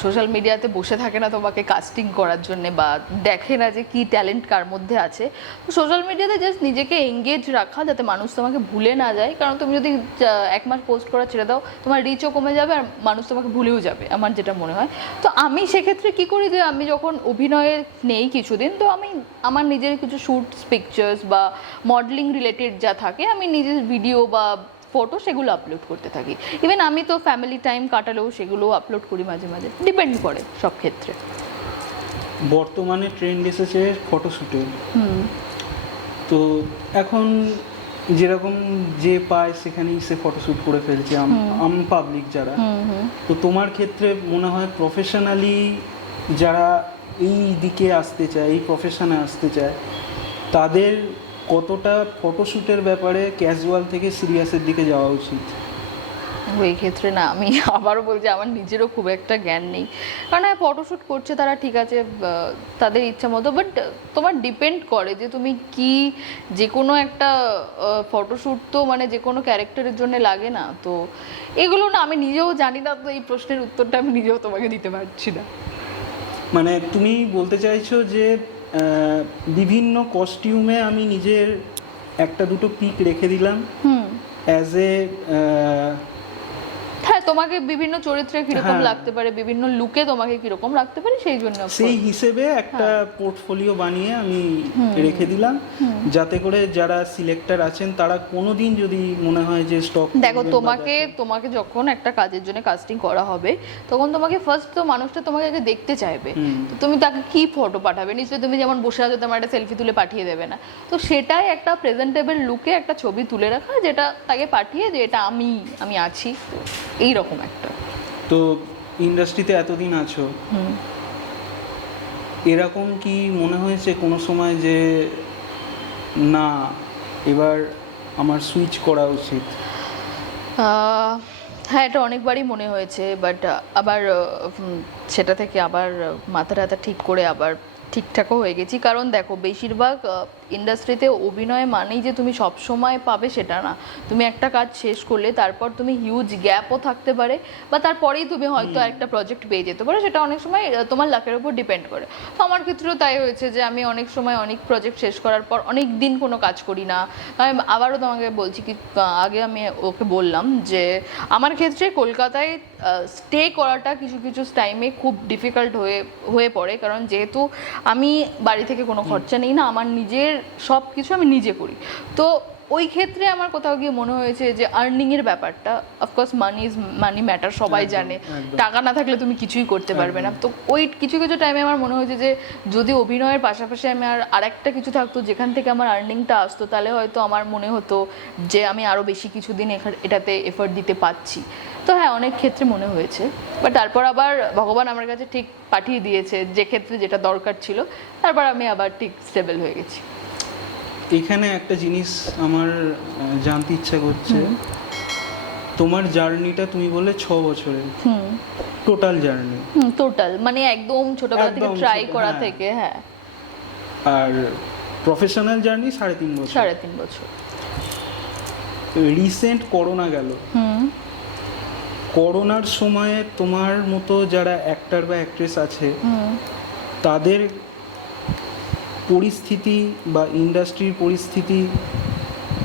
সোশ্যাল মিডিয়াতে বসে থাকে না তোমাকে কাস্টিং করার জন্য বা দেখে না যে কী ট্যালেন্ট কার মধ্যে আছে। তো সোশ্যাল মিডিয়াতে জাস্ট নিজেকে এঙ্গেজ রাখা যাতে মানুষ তোমাকে ভুলে না যায়, কারণ তুমি যদি 1 মাস পোস্ট করা ছেড়ে দাও তোমার রিচও কমে যাবে আর মানুষ তোমাকে ভুলেও যাবে, আমার যেটা মনে হয়। তো আমি সেক্ষেত্রে কী করি যে আমি যখন অভিনয়ে নেই কিছুদিন, তো আমি আমার নিজের কিছু শ্যুটস পিকচার্স বা মডেলিং রিলেটেড যা থাকে আমি নিজের ভিডিও বা ফটো সেগুলো আপলোড করতে থাকি। ইভেন আমি তো ফ্যামিলি টাইম কাটালেও সেগুলো আপলোড করি মাঝে মাঝে, ডিপেন্ড করে সব ক্ষেত্রে। বর্তমানে ট্রেন্ড এসেছে ফটোশ্যুটে, তো এখন যেরকম যে পায় সেখানেই সে ফটোশ্যুট করে ফেলছে আম পাবলিক যারা। তো তোমার ক্ষেত্রে মনে হয় প্রফেশনালি যারা এই দিকে আসতে চায়, এই প্রফেশনে আসতে চায়, তাদের কতটা ফটোশ্যুটের ব্যাপারে ক্যাজুয়াল থেকে সিরিয়াসের দিকে যাওয়া উচিত? এই ক্ষেত্রে না, আমি আবারও বলছি আমার নিজেরও খুব একটা জ্ঞান নেই, কারণ ফটোশ্যুট করছে তারা ঠিক আছে তাদের ইচ্ছা মতো, বাট তোমার ডিপেন্ড করে যে তুমি কি, যে কোনো একটা ফটোশ্যুট তো মানে যে কোনো ক্যারেক্টারের জন্য লাগে না, তো এগুলো না আমি নিজেও জানি না, তো এই প্রশ্নের উত্তরটা আমি নিজেও তোমাকে দিতে পারছি না। মানে তুমি বলতে চাইছো যে বিভিন্ন কস্টিউমে আমি নিজের একটা দুটো পিক রেখে দিলাম অ্যাজ এ, হ্যাঁ তোমাকে বিভিন্ন চরিত্রে কিরকম লাগতে পারে, বিভিন্ন লুকে তোমাকে কিরকম লাগতে পারে, সেই জন্য সেই হিসেবে একটা পোর্টফোলিও বানিয়ে আমি রেখে দিলাম, যাতে করে যারা সিলেক্টর আছেন তারা কোনোদিন যদি মনে হয় যে স্টক। দেখো, তোমাকে যখন একটা কাজের জন্য কাস্টিং করা হবে তখন তোমাকে ফার্স্ট তো মানুষটা তোমাকে আগে দেখতে চাইবে, তো তুমি তাকে কি ফটো পাঠাবে, নিশ্চয়ই তুমি যেমন বসে আছো তোমার একটা সেলফি তুলে পাঠিয়ে দেবে না, তো সেটাই একটা প্রেজেন্টেবল লুকে একটা ছবি তুলে রাখা, যেটা তাকে পাঠিয়ে যে এটা আমি আছি, এই রকম একটা। তো ইন্ডাস্ট্রিতে এতদিন আছো, এরকম কি মনে হয়েছে কোনো সময় যে না এবার আমার সুইচ করা উচিত? হ্যাঁ, এটা অনেকবারই মনে হয়েছে, বাট আবার সেটা থেকে আবার মাথা ঠিক করে আবার ঠিকঠাকও হয়ে গেছি। কারণ দেখো, বেশিরভাগ ইন্ডাস্ট্রিতে অভিনয় মানেই যে তুমি সব সময় পাবে সেটা না, তুমি একটা কাজ শেষ করলে তারপর তুমি হিউজ গ্যাপও থাকতে পারে, বা তারপরেই তুমি হয়তো একটা প্রজেক্ট পেয়ে যেতে পারো, সেটা অনেক সময় তোমার লাকের উপর ডিপেন্ড করে। তো আমার ক্ষেত্রেও তাই হয়েছে যে আমি অনেক সময় অনেক প্রজেক্ট শেষ করার পর অনেক দিন কোনো কাজ করি না। আমি আবারও তোমাকে বলছি কি, আগে আমি ওকে বললাম যে আমার ক্ষেত্রে কলকাতায় স্টে করাটা কিছু কিছু টাইমে খুব ডিফিকাল্ট হয়ে পড়ে, কারণ যেহেতু আমি বাড়ি থেকে কোনো খরচা নেই না, আমার নিজের সব কিছু আমি নিজে করি, তো ওই ক্ষেত্রে আমার কোথাও গিয়ে মনে হয়েছে যে আর্নিংয়ের ব্যাপারটা, অফকোর্স মানি ম্যাটার, সবাই জানে, টাকা না থাকলে তুমি কিছুই করতে পারবে না। তো ওই কিছু কিছু টাইমে আমার মনে হয়েছে যে যদি অভিনয়ের পাশাপাশি আমি আরেকটা কিছু থাকতো যেখান থেকে আমার আর্নিংটা আসতো, তাহলে হয়তো আমার মনে হতো যে আমি আরও বেশি কিছুদিন এটাতে এফোর্ট দিতে পারছি। তো হ্যাঁ, অনেক ক্ষেত্রে মনে হয়েছে, বাট তারপর আবার ভগবান আমার কাছে ঠিক পাঠিয়ে দিয়েছে যে ক্ষেত্রে যেটা দরকার ছিল, তারপর আমি আবার ঠিক স্টেবল হয়ে গেছি। এখানে একটা জিনিস আমার জানতে ইচ্ছা করছে, তোমার জার্নিটা তুমি বললে 6 বছরের টোটাল জার্নি, টোটাল মানে একদম ছোটবেলা থেকে ট্রাই করা থেকে, হ্যাঁ, আর প্রফেশনাল জার্নি 3.5 বছর। 3.5 বছর। রিসেন্ট করোনা গেল, করোনার সময়ে তোমার মতো যারা অ্যাক্টর বা অ্যাক্ট্রেস আছে তাদের পরিস্থিতি বা ইন্ডাস্ট্রির পরিস্থিতি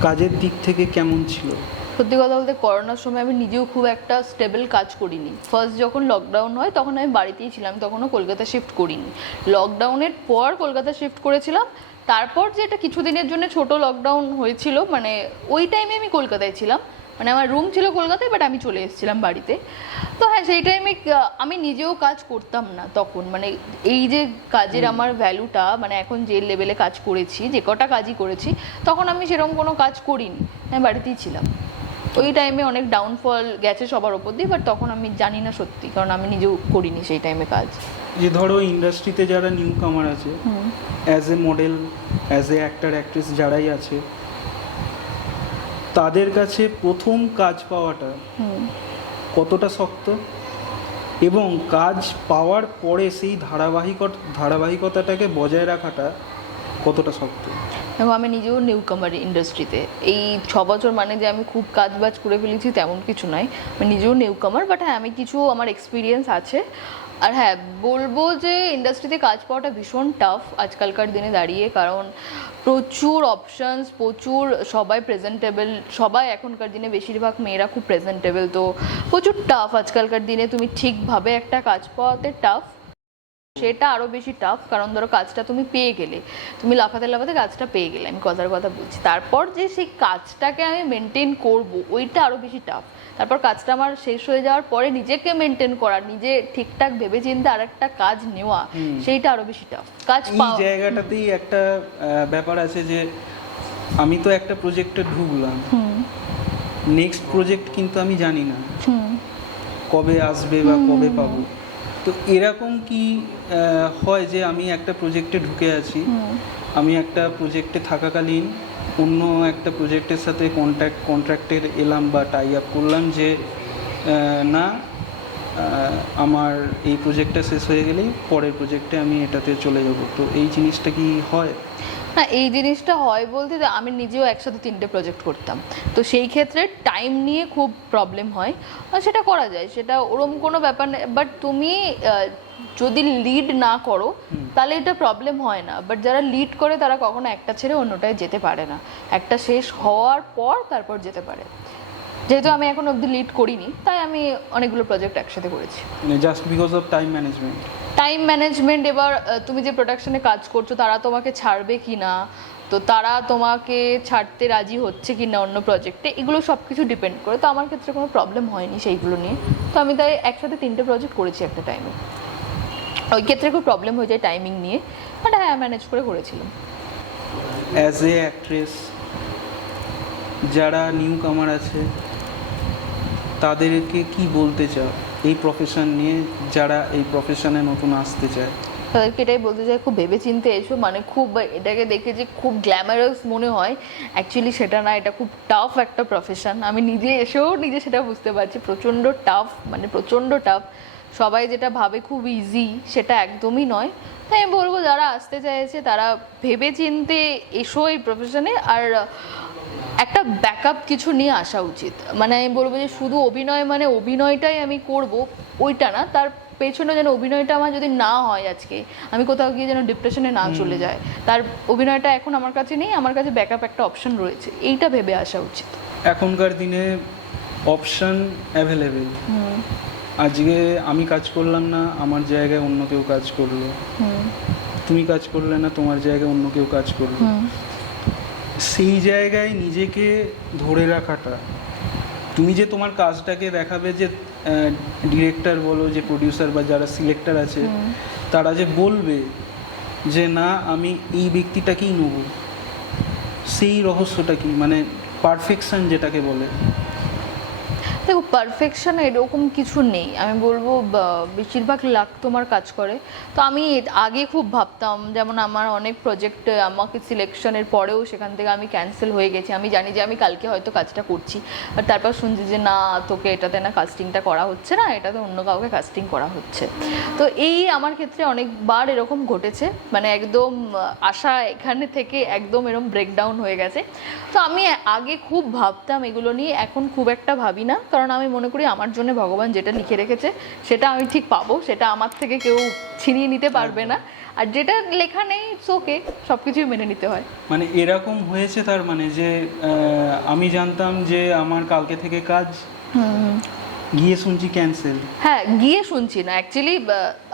কাজের দিক থেকে কেমন ছিল? সত্যি কথা বলতে করোনার সময় আমি নিজেও খুব একটা স্টেবল কাজ করিনি। ফার্স্ট যখন লকডাউন হয় তখন আমি বাড়িতেই ছিলাম, তখনও কলকাতা শিফট করিনি। লকডাউনের পর কলকাতা শিফট করেছিলাম, তারপর যে এটা কিছুদিনের জন্য ছোট লকডাউন হয়েছিল, মানে ওই টাইমে আমি কলকাতায় ছিলাম, মানে আমার রুম ছিল কলকাতায়, বাট আমি চলে এসেছিলাম বাড়িতে। তো হ্যাঁ, সেই টাইমে আমি নিজেও কাজ করতাম না তখন, মানে এই যে কাজের আমার ভ্যালুটা, মানে এখন যে লেভেলে কাজ করেছি, যে কটা কাজই করেছি, তখন আমি সেরকম কোনো কাজ করিনি, আমি বাড়িতেই ছিলাম। ওই টাইমে অনেক ডাউনফল গেছে সবার ওপর দিয়ে, বাট তখন আমি জানি না সত্যি, কারণ আমি নিজেও করিনি সেই টাইমে কাজ। যে ধরো ইন্ডাস্ট্রিতে যারা নিউ কামার আছে, as a model, as a actor actress যারাই আছে, তাদের কাছে প্রথম কাজ পাওয়াটা কতটা শক্ত, এবং কাজ পাওয়ার পরে সেই ধারাবাহিকতাটাকে বজায় রাখাটা কতটা শক্ত? এবং আমি নিজেও নিউ কামার ইন্ডাস্ট্রিতে, এই 6 বছর মানে যে আমি খুব কাজ বাজ করে ফেলেছি তেমন কিছু নয়, আমি নিজেও নিউ কামার, বাট হ্যাঁ আমি কিছু আমার এক্সপিরিয়েন্স আছে। আর হ্যাঁ বলবো যে ইন্ডাস্ট্রিতে কাজ পাওয়াটা ভীষণ টাফ আজকালকার দিনে দাঁড়িয়ে, কারণ প্রচুর অপশানস, প্রচুর সবাই প্রেজেন্টেবল, সবাই এখনকার দিনে বেশিরভাগ মেয়েরা খুব প্রেজেন্টেবল, তো প্রচুর টাফ আজকালকার দিনে তুমি ঠিকভাবে একটা কাজ পাওয়াতে টাফ। সেটা আরও বেশি টাফ, কারণ ধরো কাজটা তুমি পেয়ে গেলে, তুমি লাফাতে লাফাতে কাজটা পেয়ে গেলে, আমি কথার কথা বলছি, তারপর যে সেই কাজটাকে আমি মেনটেন করব, ওইটা আরও বেশি টাফ। তারপর কাজটা আমার শেষ হয়ে যাওয়ার পরে নিজেকে মেনটেন করা, নিজে ঠিকঠাক ভেবে চিন্তে আর একটা কাজ নেওয়া, সেইটা আরও বেশি টাফ। কাজ এই জায়গাটাতেই একটা ব্যাপার আছে যে আমি তো একটা প্রজেক্টে ঢুকলাম, নেক্সট প্রজেক্ট কিন্তু আমি জানি না কবে আসবে বা কবে পাবো। তো এরকম কি হয় যে আমি একটা প্রজেক্টে ঢুকে আছি, আমি একটা প্রজেক্টে থাকাকালীন অন্য একটা প্রজেক্টের সাথে কন্ট্রাক্টের এলাম বা টাই আপ করলাম যে না আমার এই প্রজেক্টটা শেষ হয়ে গেলেই পরের প্রজেক্টে আমি এটাতে চলে যাব, তো এই জিনিসটা কি হয়? হ্যাঁ, এই জিনিসটা হয় বলতে আমি নিজেও একসাথে 3টে প্রজেক্ট করতাম, তো সেই ক্ষেত্রে টাইম নিয়ে খুব প্রবলেম হয়। আর সেটা করা যায়, সেটা ওরম কোনো ব্যাপার নেই, বাট তুমি যদি লিড না করো তাহলে এটা প্রবলেম হয় না, বাট যারা লিড করে তারা কখনো একটা ছেড়ে অন্যটায় যেতে পারে না, একটা শেষ হওয়ার পর তারপর যেতে পারে। যেহেতু আমি এখন অবধি লিড করিনি, তাই আমি অনেকগুলো প্রজেক্ট একসাথে করেছি, just because of time management. Time management, এবার তুমি যে প্রোডাকশনে কাজ করছো তারা তোমাকে ছাড়বে কি না, তো তারা তোমাকে ছাড়তে রাজি হচ্ছে কি না অন্য প্রজেক্টে, এগুলো সব কিছু ডিপেন্ড করে। তো আমার ক্ষেত্রে কোনো প্রবলেম হয়নি সেইগুলো নিয়ে, তো আমি তাই একসাথে 3টে প্রজেক্ট করেছি একটা টাইমে। ওই ক্ষেত্রে খুব প্রবলেম হয়ে যায় টাইমিং নিয়ে, বাট হ্যাঁ ম্যানেজ করে করেছিলাম। অ্যাজ এ অ্যাক্ট্রেস যারা নিউ কামার আছে তাদেরকে কি বলতে চাও এই প্রফেশন নিয়ে, যারা এই প্রফেশনে নতুন আসতে চায়? তাদেরকে এটাই বলতে চাই, খুব ভেবে চিনতে এসো, মানে খুব এটাকে দেখে যে খুব গ্ল্যামারাস মনে হয়, অ্যাকচুয়ালি সেটা না, এটা খুব টাফ একটা প্রফেশন। আমি নিজে এসেও নিজে সেটা বুঝতে পারছি, প্রচণ্ড টাফ, মানে প্রচণ্ড টাফ। সবাই যেটা ভাবে খুব ইজি, সেটা একদমই নয়। তাই আমি বলবো যারা আসতে চাইছে তারা ভেবে চিনতে এসো এই প্রফেশনে, আর একটা ব্যাকআপ কিছু নিয়ে আসা উচিত। মানে আমি বলবো যে শুধু অভিনয় মানে অভিনয়টাই আমি করব ওইটা না, তার পেছনে যেন অভিনয়টা আমার যদি না হয়, আজকে আমি কোথাও গিয়ে যেন ডিপ্রেশনে না চলে যায়, তার অভিনয়টা এখন আমার কাছে নেই, আমার কাছে ব্যাকআপ একটা অপশন রয়েছে, এইটা ভেবে আসা উচিত। এখনকার দিনে অপশন অ্যাভেলেবেল, আজকে আমি কাজ করলাম না, আমার জায়গায় অন্য কেউ কাজ করলো, তুমি কাজ করলে না, তোমার জায়গায় অন্য কেউ কাজ করলো। সেই জায়গায় নিজেকে ধরে রাখাটা, তুমি যে তোমার কাজটাকে দেখাবে, যে ডিরেক্টর বলো, যে প্রডিউসার বা যারা সিলেক্টর আছে, তারা যে বলবে যে না আমি এই ব্যক্তিটাকেই নেব, সেই রহস্যটা কি, মানে পারফেকশন যেটাকে বলে? দেখো, পারফেকশন এরকম কিছু নেই, আমি বলবো বেশিরভাগ লাক তোমার কাজ করে। তো আমি আগে খুব ভাবতাম, যেমন আমার অনেক প্রজেক্ট আমাকে সিলেকশনের পরেও সেখান থেকে আমি ক্যান্সেল হয়ে গেছি, আমি জানি যে আমি কালকে হয়তো কাজটা করছি, আর তারপর শুনছি যে না তোকে এটাতে না কাস্টিংটা করা হচ্ছে না, এটাতে অন্য কাউকে কাস্টিং করা হচ্ছে। তো এই আমার ক্ষেত্রে অনেকবার এরকম ঘটেছে, মানে একদম আশা এখানে থেকে একদম এরকম ব্রেকডাউন হয়ে গেছে। তো আমি আগে খুব ভাবতাম এগুলো নিয়ে, এখন খুব একটা ভাবি না, কারণ আমি মনে করি আমার জন্য ভগবান যেটা লিখে রেখেছে সেটা আমি ঠিক পাবো, সেটা আমার থেকে কেউ ছিনিয়ে নিতে পারবে না। আর যেটা লেখা নেই ওকে, সব কিছুই মেনে নিতে হয়। মানে এরকম হয়েছে তার মানে যে আমি জানতাম যে আমার কালকে থেকে কাজ, গিয়ে শুনছি ক্যান্সেল। হ্যাঁ, গিয়ে শুনছি না, অ্যাকচুয়ালি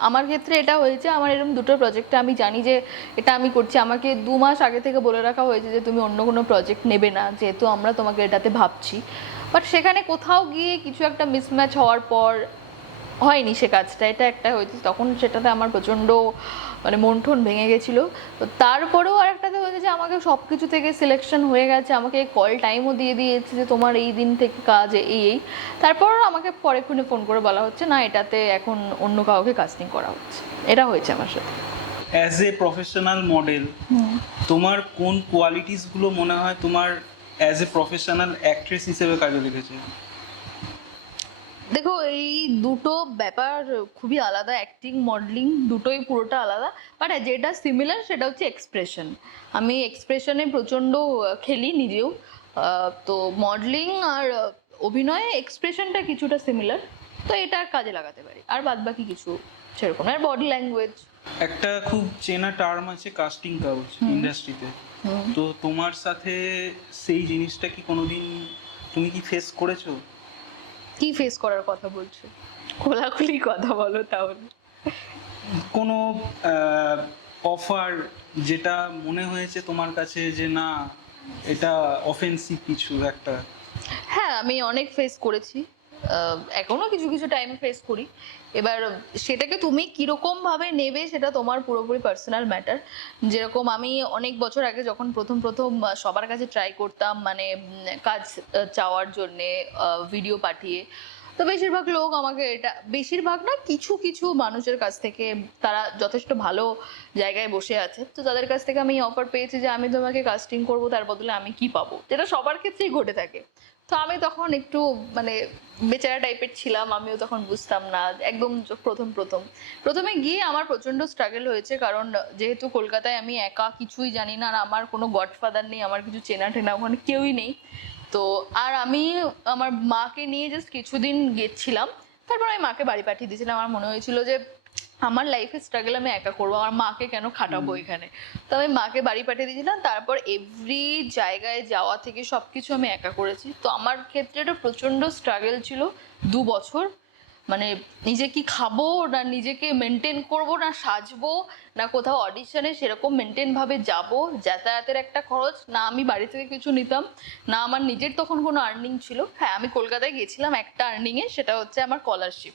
আমার ক্ষেত্রে এটা হয়েছে, আমার এরকম দুটো প্রজেক্টে আমি জানি যে এটা আমি করছি, আমাকে 2 মাস আগে থেকে বলে রাখা হয়েছে যে তুমি অন্য কোনো প্রজেক্ট নেবে না, যেহেতু আমরা তোমাকে এটাতে ভাবছি। বাট সেখানে কোথাও গিয়ে কিছু একটা মিসম্যাচ হওয়ার পর হয়নি সে কাজটা, এটা একটা হয়েছে, তখন সেটাতে আমার প্রচণ্ড মানে মন টন ভেঙে গেছিলো। তো তারপরেও আরেকটাতে হয়েছে যে আমাকে সব কিছু থেকে সিলেকশন হয়ে গেছে, আমাকে কল টাইমও দিয়ে দিয়েছে যে তোমার এই দিন থেকে কাজ এই। তারপরও আমাকে পরেক্ষণে ফোন করে বলা হচ্ছে না, এটাতে এখন অন্য কাউকে কাস্টিং করা হচ্ছে। এটা হয়েছে আমার সাথে। অ্যাজ এ প্রফেশনাল মডেল তোমার কোন কোয়ালিটিসগুলো মনে হয় তোমার অ্যাজ এ প্রফেশনাল অ্যাক্ট্রেস হিসেবে কাজে লেগেছে? দেখো, এই দুটো ব্যাপার খুবই আলাদা, অ্যাক্টিং মডেলিং দুটোই পুরোটা আলাদা। বাট যেটা সিমিলার সেটা হচ্ছে এক্সপ্রেশন। আমি এক্সপ্রেশনে প্রচণ্ড খেলি নিজেও। তো মডেলিং আর অভিনয়ে এক্সপ্রেশনটা কিছুটা সিমিলার, তো এটা কাজে লাগাতে পারি। আর বাদ বাকি কিছু সেরকম, আর বডি ল্যাঙ্গুয়েজ। একটা খুব চেনা টার্ম আছে কাস্টিং কাউচ ইন্ডাস্ট্রিতে, তো তোমার সাথে সেই জিনিসটা কি কোনোদিন তুমি কি ফেস করেছো? কি ফেস করার কথা বলছো? খোলাখুলি কথা বলো তাহলে। কোনো অফার যেটা মনে হয়েছে তোমার কাছে যে না এটা অফেন্সিভ কিছু একটা? হ্যাঁ, আমি অনেক ফেস করেছি, এখনো কিছু কিছু টাইমে ফেস করি। এবার সেটাকে তুমি কিরকম ভাবে নেবে সেটা তোমার পুরোপুরি পার্সোনাল ম্যাটার। যেরকম আমি অনেক বছর আগে যখন প্রথম সবার কাছে ট্রাই করতাম, মানে কাজ চাওয়ার জন্যে ভিডিও পাঠিয়ে, তো বেশিরভাগ লোক আমাকে, এটা বেশিরভাগ না, কিছু কিছু মানুষের কাছ থেকে, তারা যথেষ্ট ভালো জায়গায় বসে আছে, তো তাদের কাছ থেকে আমি অফার পেয়েছি যে আমি তোমাকে কাস্টিং করবো, তার বদলে আমি কি পাবো, যেটা সবার ক্ষেত্রেই ঘটে থাকে। তো আমি তখন একটু মানে বেচারা টাইপের ছিলাম, আমিও তখন বুঝতাম না একদম। প্রথমে গিয়ে আমার প্রচন্ড স্ট্রাগল হয়েছে, কারণ যেহেতু কলকাতায় আমি একা, কিছুই জানি না, আর আমার কোনো গডফাদার নেই, আমার কিছু চেনা টেনা ওখানে কেউই নেই। তো আর আমি আমার মাকে নিয়ে জাস্ট কিছুদিন গেছিলাম, তারপর আমি মাকে বাড়ি পাঠিয়ে দিয়েছিলাম। আমার মনে হয়েছিল যে আমার লাইফে স্ট্রাগল আমি একা করবো, আমার মাকে কেন খাটাবো এখানে। তো আমি মাকে বাড়ি পাঠিয়ে দিয়েছিলাম, তারপর এভরি জায়গায় যাওয়া থেকে সবকিছু আমি একা করেছি। তো আমার ক্ষেত্রে এটা প্রচন্ড স্ট্রাগল ছিল 2 বছর। মানে নিজে কি খাবো, না নিজেকে মেনটেন করবো, না সাজবো, না কোথাও অডিশনে সেরকম মেনটেন ভাবে যাব, যাতায়াতের একটা খরচ, না আমি বাড়ি থেকে কিছু নিতাম, না আমার নিজের তখন কোনো আর্নিং ছিল। হ্যাঁ, আমি কলকাতায় গেছিলাম একটা আর্নিং এ, সেটা হচ্ছে আমার স্কলারশিপ।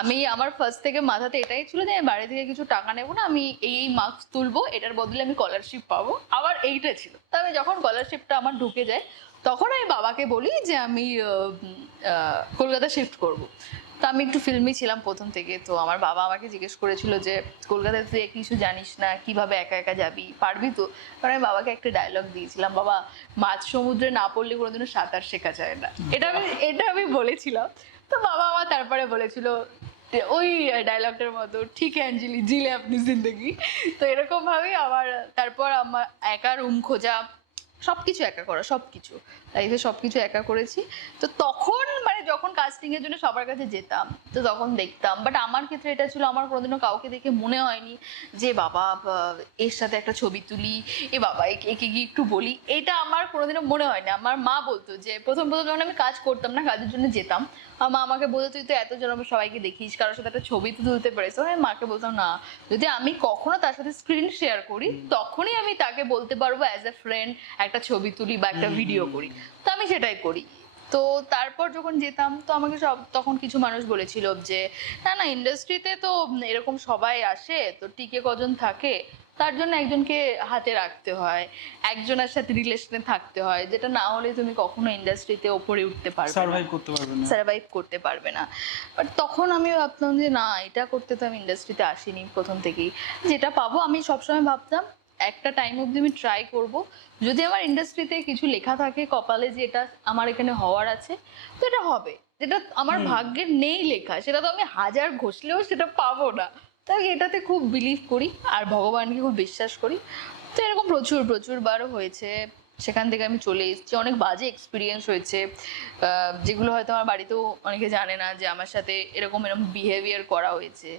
আমি আমার ফার্স্ট থেকে মাথাতে এটাই ছিল যে আমি বাড়ি থেকে কিছু টাকা নেবো না, আমি এই মার্কস তুলবো, এটার বদলে আমি স্কলারশিপ পাবো, আবার এইটা ছিল। তো আমি যখন স্কলারশিপটা আমার ঢুকে যায়, তখন আমি বাবাকে বলি যে আমি কলকাতা শিফট করব। তো আমি একটু ফিল্মি ছিলাম প্রথম থেকে, তো আমার বাবা আমাকে জিজ্ঞেস করেছিল যে কলকাতায় তুই কিছু জানিস না, কিভাবে একা একা যাবি, পারবি তো? কারণ আমি বাবাকে একটা ডায়লগ দিয়েছিলাম, বাবা মাঝ সমুদ্রে না পড়লে কোনোদিনও সাঁতার শেখা যায় না, এটা আমি বলেছিলাম। তো বাবা আমার তারপরে বলেছিল ওই ডায়লগটার মতো, ঠিক অ্যাঞ্জেলি জিলে আপনি জিন্দগি। তো এরকম ভাবেই আমার তারপর আমার একা রুম খোঁজা, সবকিছু একা করা, সবকিছু লাইফে সবকিছু একা করেছি। তো তখন মানে যখন কাস্টিং এর জন্য সবার কাছে যেতাম, তো তখন দেখতাম। বাট আমার ক্ষেত্রে এটা ছিল, আমার কোনোদিনও কাউকে দেখে মনে হয়নি যে বাবা এর সাথে একটা ছবি তুলি, এ বাবা একে গিয়ে একটু বলি, এটা আমার কোনোদিনও মনে হয়নি। আমার মা বলতো যে প্রথম যখন আমি কাজ করতাম না, কাজের জন্য যেতাম, মা আমাকে বলতো তুই তো এত জন সবাইকে দেখিস, কারোর সাথে একটা ছবি তো তুলতে পারিস। আমি মাকে বলতাম না, যদি আমি কখনো তার সাথে স্ক্রিন শেয়ার করি, তখনই আমি তাকে বলতে পারবো অ্যাজ এ ফ্রেন্ড একটা ছবি তুলি বা একটা ভিডিও করি। তো আমি সেটাই করি। তো তারপর যখন যেতাম, তো আমাকে তখন কিছু মানুষ বলেছিল যে না না, ইন্ডাস্ট্রিতে তো এরকম সবাই আসে, তো টিকে কজন থাকে, তার জন্য একজনকে হাতে রাখতে হয়, একজনের সাথে রিলেশনে থাকতে হয়, যেটা না হলে তুমি কখনো ইন্ডাস্ট্রিতে ওপরে উঠতে পারবে না, সার্ভাইভ করতে পারবে না। বাট তখন আমি ভাবতাম যে না, এটা করতে তো আমি ইন্ডাস্ট্রিতে আসিনি প্রথম থেকেই, যেটা পাবো আমি সবসময় ভাবতাম একটা টাইম অবধি আমি ট্রাই করব, যদি আমার ইন্ডাস্ট্রিতে কিছু লেখা থাকে কপালে যে এটা আমার এখানে হওয়ার আছে, তো এটা হবে। যেটা আমার ভাগ্যে নেই লেখা, সেটা তো আমি হাজার ঘষলেও সেটা পাবো না। তাই এটাতে খুব বিলিভ করি আর ভগবানকে খুব বিশ্বাস করি। তো এরকম প্রচুর বার হয়েছে। সেখান থেকে আমি চলে এসেছি, অনেক বাজে এক্সপিরিয়েন্স হয়েছে, যেগুলো হয়তো আমার বাড়িতেও অনেকে জানে না যে আমার সাথে এরকম এরকম বিহেভিয়ার করা হয়েছে।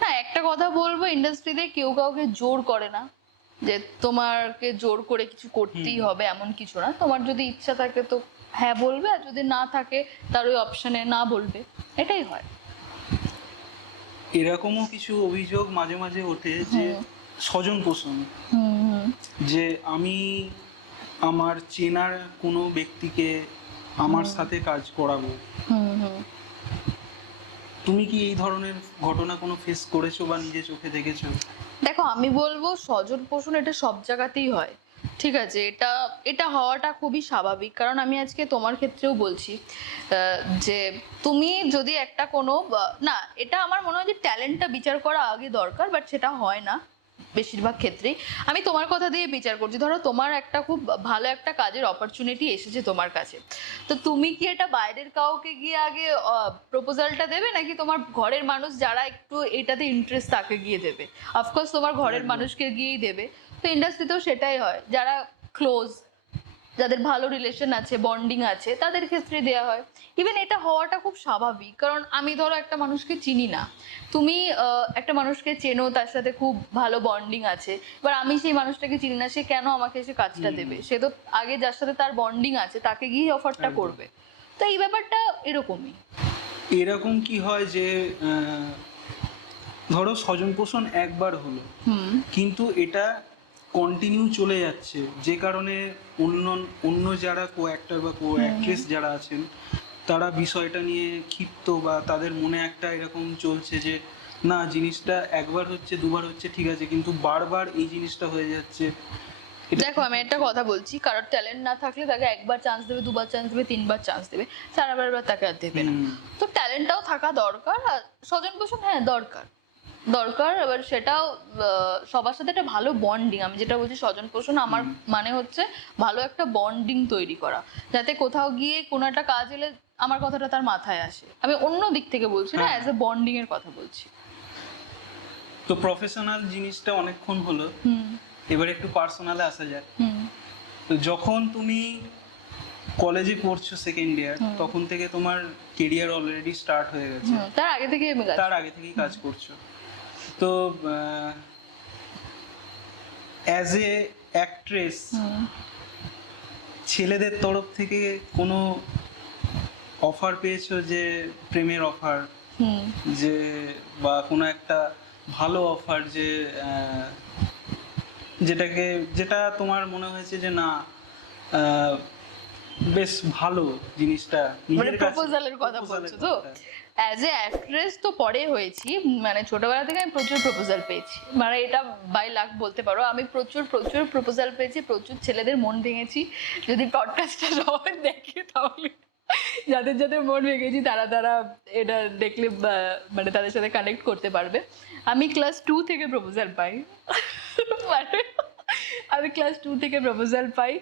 না, একটা কথা বলবো, ইন্ডাস্ট্রিতে কেউ কাউকে জোর করে না যে তোমাকে জোর করে কিছু করতেই হবে, এমন কিছু না। তোমার যদি ইচ্ছা থাকে তো হ্যাঁ বলবে, আর যদি না থাকে তার ওই অপশানে না বলবে, এটাই হয়। এরকমও কিছু অভিযোগ মাঝে মাঝে ওঠে যে স্বজন পোষণ, যে আমি আমার চেনার কোনো ব্যক্তিকে আমার সাথে কাজ করাবো। তুমি কি এই ধরনের ঘটনা কোনো ফেস করেছো বা নিজে চোখে দেখেছো? দেখো, আমি বলবো স্বজন পোষণ এটা সব জায়গাতেই হয়, ঠিক আছে? এটা এটা হওয়াটা খুবই স্বাভাবিক। কারণ আমি আজকে তোমার ক্ষেত্রেও বলছি যে তুমি যদি একটা কোনো না, এটা আমার মনে হয় যে ট্যালেন্টটা বিচার করা আগে দরকার, বাট সেটা হয় না বেশিরভাগ ক্ষেত্রেই। আমি তোমার কথা দিয়ে বিচার করছি। ধরো তোমার একটা খুব ভালো একটা কাজের অপরচুনিটি এসেছে তোমার কাছে, তো তুমি কি এটা বাইরের কাউকে গিয়ে আগে প্রপোজালটা দেবে, নাকি তোমার ঘরের মানুষ যারা একটু এটাতে ইন্টারেস্ট তাকে গিয়ে দেবে? অফকোর্স তোমার ঘরের মানুষকে গিয়েই দেবে। তো ইন্ডাস্ট্রিতেও সেটাই হয়, যারা ক্লোজ, যাদের ভালো রিলেশন আছে, বন্ডিং আছে, তাদের ক্ষেত্রে দেওয়া হয়। ইভেন এটা হওয়াটা খুব স্বাভাবিক, কারণ আমি ধরো একটা মানুষকে চিনি না, তুমি একটা মানুষকে চেনো, তার সাথে খুব ভালো বন্ডিং আছে, এবার আমি সেই মানুষটাকে চিনি না, সে কেন আমাকে এসে কাজটা দেবে? সে তো আগে যার সাথে তার বন্ডিং আছে তাকে গিয়ে অফারটা করবে। তো এই ব্যাপারটা এরকমই। এরকম কি হয় যে ধরো স্বজন পোষণ একবার হলো, কিন্তু এটা কন্টিনিউ চলে যাচ্ছে, যে কারণে অন্য অন্য যারা কো অ্যাক্টর বা কো অ্যাক্ট্রেস যারা আছেন তারা বিষয়টা নিয়ে ক্ষিপ্ত, বা তাদের মনে একটা এরকম চলছে যে না, জিনিসটা একবার হচ্ছে, দুবার হচ্ছে ঠিক আছে, কিন্তু বারবার এই জিনিসটা হয়ে যাচ্ছে। দেখো, আমি একটা কথা বলছি, কারোর ট্যালেন্ট না থাকলে তাকে একবার চান্স দেবে, দুবার চান্স দেবে, তিনবার চান্স দেবে, চারবার তাকে আর দেবে না। তো ট্যালেন্টটাও থাকা দরকার, আর স্বজন পোষণ হ্যাঁ দরকার দরকার। এবার সেটাও সবার সাথে একটা ভালো বন্ডিং, আমি যেটা বলছি স্বজন পোষণ আমার মানে হচ্ছে ভালো একটা বন্ডিং তৈরি করা, যাতে কোথাও গিয়ে কোনো একটা কাজ এলে আমার কথাটা তার মাথায় আসে। আমি অন্য দিক থেকে বলছি না, অ্যাজ এ বন্ডিং এর কথা বলছি। তো প্রফেশনাল জিনিসটা অনেকক্ষণ হলো, এবার একটু পার্সোনালে আসা যাক। তো যখন তুমি কলেজে পড়ছো সেকেন্ড ইয়ার, তখন থেকে তোমার কেরিয়ার অলরেডি স্টার্ট হয়ে গেছে, তার আগে থেকেই কাজ করছো। তো অ্যাজ এ অ্যাক্ট্রেস, ছেলেদের তরফ থেকে কোনো অফার পেয়েছো, যে প্রেমের অফার, যে বা কোনো একটা ভালো অফার, যে যেটা তোমার মনে হয়েছে যে না বেশ ভালো জিনিসটা, মানে প্রপোজালের কথা বলছো তো? অ্যাজ এ অ্যাক্ট্রেস তো পরে হয়েছি, মানে ছোটবেলা থেকে আমি প্রচুর প্রপোজাল পেয়েছি, মানে এটা বাই লাক বলতে পারো। আমি প্রচুর প্রচুর প্রপোজাল পেয়েছি, প্রচুর ছেলেদের মন ভেঙেছি। যদি পডকাস্টটা সবাই দেখে তাহলে যাদের যাদের মন ভেঙেছি তারা তারা এটা দেখলে মানে তাদের সাথে কানেক্ট করতে পারবে। আমি ক্লাস 2 থেকে প্রপোজাল পাই, আমি ক্লাস 2 থেকে প্রপোজাল পাই।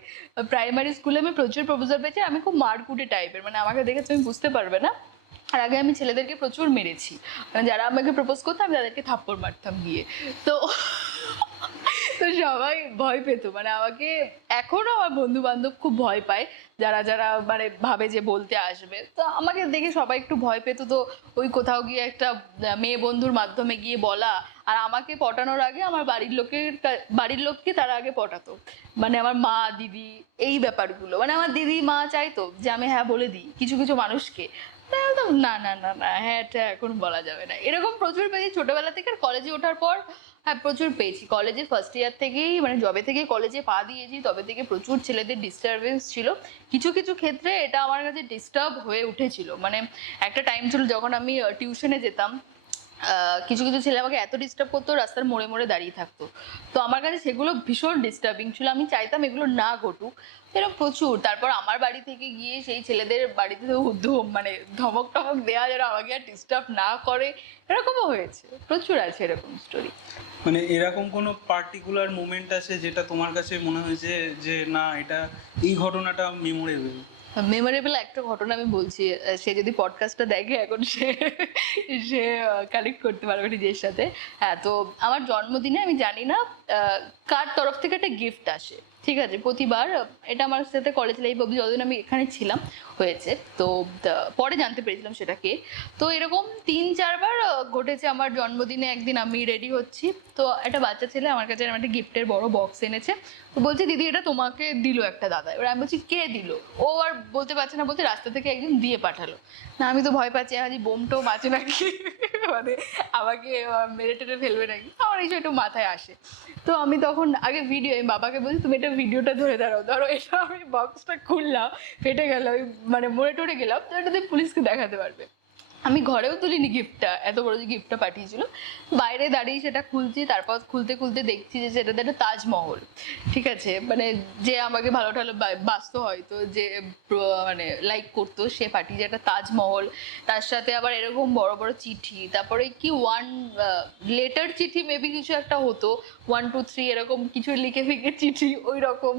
প্রাইমারি স্কুলে আমি প্রচুর প্রপোজাল পেয়েছি। আমি খুব মারকুটে টাইপের, মানে আমাকে দেখে তুমি বুঝতে পারবে না। আর আগে আমি ছেলেদেরকে প্রচুর মেরেছি, মানে যারা আমাকে প্রপোজ করতো আমি তাদেরকে থাপ্পড় মারতাম গিয়ে। তো তো সবাই ভয় পেত, মানে আমাকে এখনো আমার বন্ধু বান্ধব খুব ভয় পায়, যারা যারা মানে ভাবে যে বলতে আসবে। তো আমাকে দেখে সবাই একটু ভয় পেত। তো ওই কোথাও গিয়ে একটা মেয়ে বন্ধুর মাধ্যমে গিয়ে বলা, আর আমাকে পটানোর আগে আমার বাড়ির লোককে তারা আগে পটাতো, মানে আমার মা দিদি, এই ব্যাপারগুলো। মানে আমার দিদি মা চাইতো যে আমি হ্যাঁ বলে দিই কিছু কিছু মানুষকে, না না না না হ্যাঁ এটা এখন বলা যাবে না। এরকম প্রচুর পেয়েছি ছোটবেলা থেকে। আর কলেজে ওঠার পর হ্যাঁ প্রচুর পেয়েছি। কলেজে ফার্স্ট ইয়ার থেকেই, মানে যবে থেকে কলেজে পা দিয়েছি তবে থেকে প্রচুর ছেলেদের ডিস্টারবেন্স ছিল। কিছু কিছু ক্ষেত্রে এটা আমার কাছে ডিস্টার্ব হয়ে উঠেছিল। মানে একটা টাইম ছিল যখন আমি টিউশনে যেতাম, কিছু কিছু ছেলে আমাকে এত ডিস্টার্ব করতো, রাস্তার মোড়ে মোড়ে দাঁড়িয়ে থাকতো। তো আমার কাছে সেগুলো ভীষণ ডিস্টার্বিং ছিল, আমি চাইতাম এগুলো না ঘটুক। এরকম প্রচুর। তারপর আমার বাড়ি থেকে গিয়ে সেই ছেলেদের বাড়িতে মানে ধমক টমক দেওয়া, যেন আমাকে আর ডিস্টার্ব না করে, এরকমও হয়েছে। প্রচুর আছে এরকম স্টোরি। মানে এরকম কোনো পার্টিকুলার মোমেন্ট আছে যেটা তোমার কাছে মনে হয়েছে যে না, এটা এই ঘটনাটা মেমোরেবল? মেমোরেবল একটা ঘটনা আমি বলছি, সে যদি পডকাস্টটা দেখে এখন সে কানেক্ট করতে পারবে নিজের সাথে। হ্যাঁ, তো আমার জন্মদিনে আমি জানি না কার তরফ থেকে একটা গিফট আসে, ঠিক আছে, প্রতিবার এটা আমার সাথে কলেজ লাইফ অবধি যতদিন আমি এখানে ছিলাম হয়েছে। তো পরে জানতে পেরেছিলাম সেটাকে। তো এরকম 3-4 বার ঘটেছে। আমার জন্মদিনে একদিন আমি রেডি হচ্ছি, তো একটা বাচ্চা ছেলে আমার কাছে একটা গিফটের বড় বক্স এনেছে। তো বলছে দিদি এটা তোমাকে দিল একটা দাদা। এবার আমি বলছি কে দিল? ও আর বলতে পারছে না, বলতে রাস্তা থেকে একদিন দিয়ে পাঠালো। না আমি তো ভয় পাচ্ছি, আজ বোমটাও মাছে নাকি, মানে আমাকে মেরে টেরে ফেলবে নাকি, আমার এই একটু মাথায় আসে। তো আমি তখন আগে ভিডিও, আমি বাবাকে বলছি তুমি এটা ভিডিওটা ধরে দাঁড়াও, ধরো এটা আমি বক্সটা খুললাম, ফেটে গেল, আমি মানে মরে টরে গেলাম, তো এটা তুমি পুলিশকে দেখাতে পারবে। আমি ঘরেও তুলিনি গিফটটা, এত বড় যে গিফটটা পাঠিয়েছিল, বাইরে দাঁড়িয়ে সেটা খুলছি। তারপর খুলতে খুলতে দেখছি যে সেটাতে একটা তাজমহল, ঠিক আছে, মানে যে আমাকে ভালো ভালো বাসতো হয়তো, যে মানে লাইক করতো, সে পাঠিয়েছে একটা তাজমহল, তার সাথে আবার এরকম বড় বড় চিঠি, তারপরে কি 1 লেটার চিঠি মেবি কিছু একটা হতো, 1 2 3 এরকম কিছু লিখে ফিখে চিঠি ওই রকম।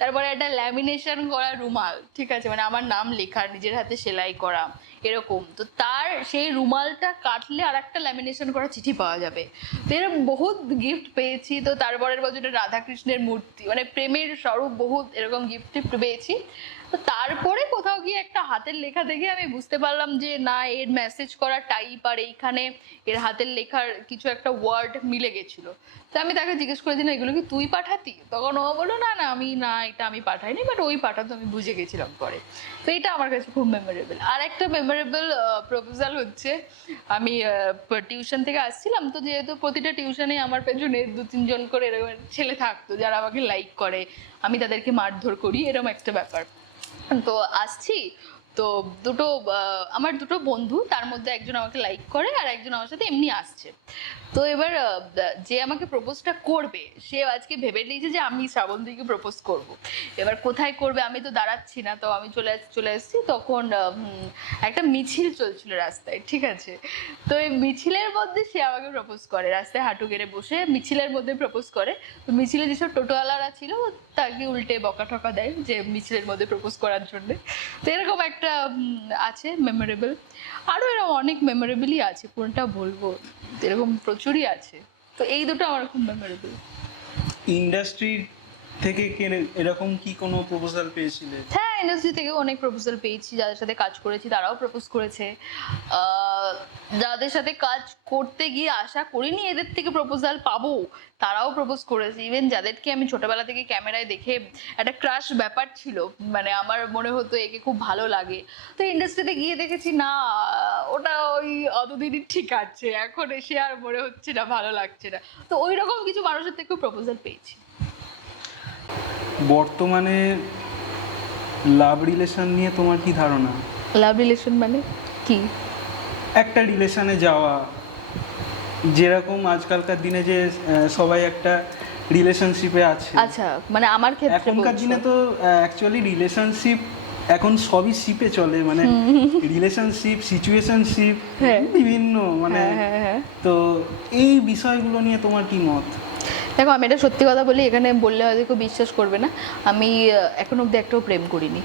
তারপরে একটা ল্যামিনেশন করা রুমাল, ঠিক আছে, মানে আমার নাম লেখা, নিজের হাতে সেলাই করা এরকম। তো তার সেই রুমালটা কাটলে আর একটা ল্যামিনেশন করা চিঠি পাওয়া যাবে। তো এরকম বহুত গিফট পেয়েছি। তো তারপরের বছর রাধাকৃষ্ণের মূর্তি, মানে প্রেমের স্বরূপ বহুত এরকম গিফট পেয়েছি। তো তারপরে কোথাও গিয়ে একটা হাতের লেখা দেখে আমি বুঝতে পারলাম যে না, এর মেসেজ করা টাইপ আর এইখানে এর হাতের লেখার কিছু একটা ওয়ার্ড মিলে গেছিলো। তো আমি তাকে জিজ্ঞেস করেছিলাম এগুলো কি তুই পাঠাতি? তখন ও বললো না না আমি না, এটা আমি পাঠাইনি, বাট ওই পাঠাতো, আমি বুঝে গেছিলাম পরে। তো এটা আমার কাছে খুব মেমোরেবল। আর একটা মেমোরেবল প্রপোজাল হচ্ছে, আমি টিউশন থেকে আসছিলাম, তো যেহেতু প্রতিটা টিউশনে আমার পেছনে 2-3 জন করে এরকম ছেলে থাকতো যারা আমাকে লাইক করে, আমি তাদেরকে মারধর করি, এরকম একটা ব্যাপার। তো আসছি, তো আমার দুটো বন্ধু, তার মধ্যে একজন আমাকে লাইক করে আর একজন আমার সাথে এমনি আসছে। তো এবার যে আমাকে প্রপোজটা করবে সে আজকে ভেবে নিয়েছে যে আমি শ্রাবন্তীকে প্রপোজ করব। এবার কোথায় করবে, আমি তো দাঁড়াচ্ছি না, তো আমি চলে এসেছি। তখন একটা মিছিল চলছিল রাস্তায়, ঠিক আছে। তো এই মিছিলের মধ্যে সে আমাকে প্রপোজ করে, রাস্তায় হাঁটু গেড়ে বসে মিছিলের মধ্যে প্রপোজ করে। তো মিছিলে যেসব টোটোওয়ালারা ছিল তাকে উল্টে বকা ঠকা দেয় যে মিছিলের মধ্যে প্রপোজ করার জন্য। তো এরকম একটা আছে মেমোরেবল। আরও এরকম অনেক মেমোরেবলই আছে, কোনটা বলবো, এরকম প্রচুরই আছে। তো এই দুটো আমার খুব মেমোরেবল। ইন্ডাস্ট্রি থেকে এরকম কি কোনো প্রপোজাল পেয়েছিলে? হ্যাঁ, ইন্ডাস্ট্রি থেকে অনেক প্রপোজাল পেয়েছি, যাদের সাথে কাজ করেছি তারাও প্রপোজ করেছে। যাদের সাথে কাজ করতে গিয়ে আশা করিনি এদের থেকে প্রপোজাল পাবো, তারাও প্রপোজ করেছে। ইভেন যাদেরকে আমি ছোটবেলা থেকে ক্যামেরায় দেখে একটা ক্রাশ ব্যাপার ছিল, মানে আমার মনে হতো একে খুব ভালো লাগে, তো ইন্ডাস্ট্রিতে গিয়ে দেখেছি না, ওটা ওই অতদিনই ঠিক আছে, এখন এসে আর মনে হচ্ছে না, ভালো লাগছে না। তো ওই রকম কিছু মানুষের থেকেও প্রপোজাল পেয়েছি। বর্তমানে লাভ রিলেশন নিয়ে তোমার কি ধারণা? লাভ রিলেশন মানে কি? একটা রিলেশনে যাওয়া, যেরকম আজকালকার দিনে যে সবাই একটা রিলেশনশিপে আছে। আচ্ছা, মানে আমার ক্ষেত্রে এখনকার দিনে তো অ্যাকচুয়ালি রিলেশনশিপ এখন সবই শিপে চলে, মানে রিলেশনশিপ, সিচুয়েশনশিপ, বিভিন্ন মানে। তো এই বিষয়গুলো নিয়ে তোমার কি মত? দেখো, আমি এটা সত্যি কথা বলি, এখানে বললে হয়তো কেউ বিশ্বাস করবে না, আমি এখন অব্দি একটাও প্রেম করিনি।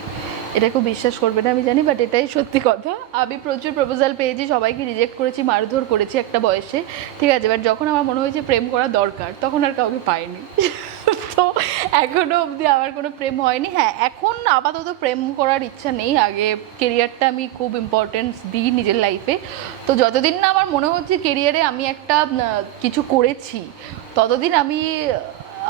এটা কেউ বিশ্বাস করবে না আমি জানি, বাট এটাই সত্যি কথা। আমি প্রচুর প্রপোজাল পেয়েছি, সবাইকে রিজেক্ট করেছি, মারধর করেছি একটা বয়সে, ঠিক আছে, বাট যখন আমার মনে হয়েছে প্রেম করা দরকার তখন আর কাউকে পাইনি। তো এখনো অবধি আমার কোনো প্রেম হয়নি। হ্যাঁ, এখন আপাতত প্রেম করার ইচ্ছা নেই। আগে কেরিয়ারটা আমি খুব ইম্পর্টেন্স দিই নিজের লাইফে। তো যতদিন না আমার মনে হচ্ছে কেরিয়ারে আমি একটা কিছু করেছি, ততদিন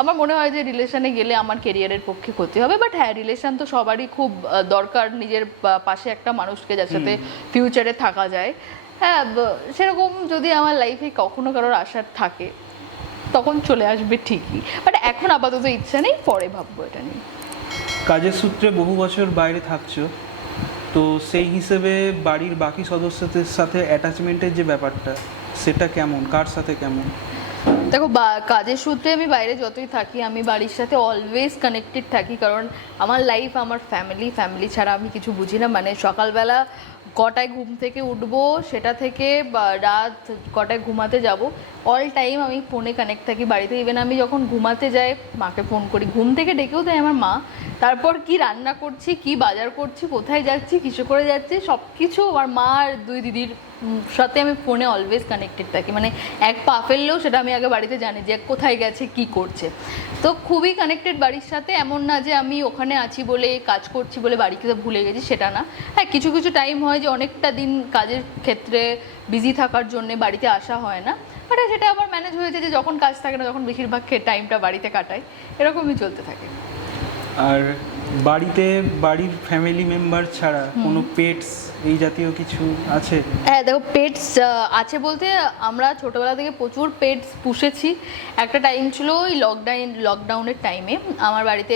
আমার মনে হয় যে রিলেশনে গেলে আমার কেরিয়ারের পক্ষে ক্ষতি হবে। বাট হ্যাঁ, রিলেশন তো সবারই খুব দরকার, নিজের পাশে একটা মানুষকে যার সাথে ফিউচারে থাকা যায়। হ্যাঁ, সেরকম যদি আমার লাইফে কখনো কারোর আশা থাকে তখন চলে আসবে ঠিকই, বাট এখন আপাতত ইচ্ছা নেই, পরে ভাববো এটা নিয়ে। কাজের সূত্রে বহু বছর বাইরে থাকছো, তো সেই হিসেবে বাড়ির বাকি সদস্যদের সাথে অ্যাটাচমেন্টের যে ব্যাপারটা, সেটা কেমন, কার সাথে কেমন? দেখো, কাজের সূত্রে আমি বাইরে যতই থাকি আমি বাড়ির সাথে অলওয়েজ কানেক্টেড থাকি, কারণ আমার লাইফ আমার ফ্যামিলি ছাড়া আমি কিছু বুঝি না। মানে সকালবেলা কটায় ঘুম থেকে উঠবো, সেটা থেকে রাত কটায় ঘুমাতে যাব, অল টাইম আমি ফোনে কানেক্ট থাকি বাড়িতে। ইভেন আমি যখন ঘুমাতে যাই মাকে ফোন করি, ঘুম থেকে ডেকেও দেয় আমার মা। তারপর কি রান্না করছি, কি বাজার করছি, কোথায় যাচ্ছি, কিসে করে যাচ্ছি, সব কিছু আমার মা আর 2 দিদির সাথে আমি ফোনে অলওয়েজ কানেক্টেড থাকি, মানে এক পা ফেললেও সেটা আমি আগে বাড়িতে জানি যে কোথায় গেছে কি করছে। তো খুবই কানেক্টেড বাড়ির সাথে, এমন না যে আমি ওখানে আছি বলে কাজ করছি বলে বাড়িকে ভুলে গেছি, সেটা না। হ্যাঁ, কিছু কিছু টাইম হয় যে অনেকটা দিন কাজের ক্ষেত্রে বিজি থাকার জন্য বাড়িতে আসা হয় না, বাট সেটা আবার ম্যানেজ হয়েছে যে যখন কাজ থাকে না তখন বেশিরভাগ টাইমটা বাড়িতে কাটাই, এরকমই চলতে থাকে। আর বাড়িতে বাড়ির ফ্যামিলি মেম্বার ছাড়া কোনো পেটস এই জাতীয় কিছু আছে? হ্যাঁ দেখো, পেটস আছে বলতে আমরা ছোটোবেলা থেকে প্রচুর পেটস পুষেছি। একটা টাইম ছিল ওই লকডাউনের টাইমে আমার বাড়িতে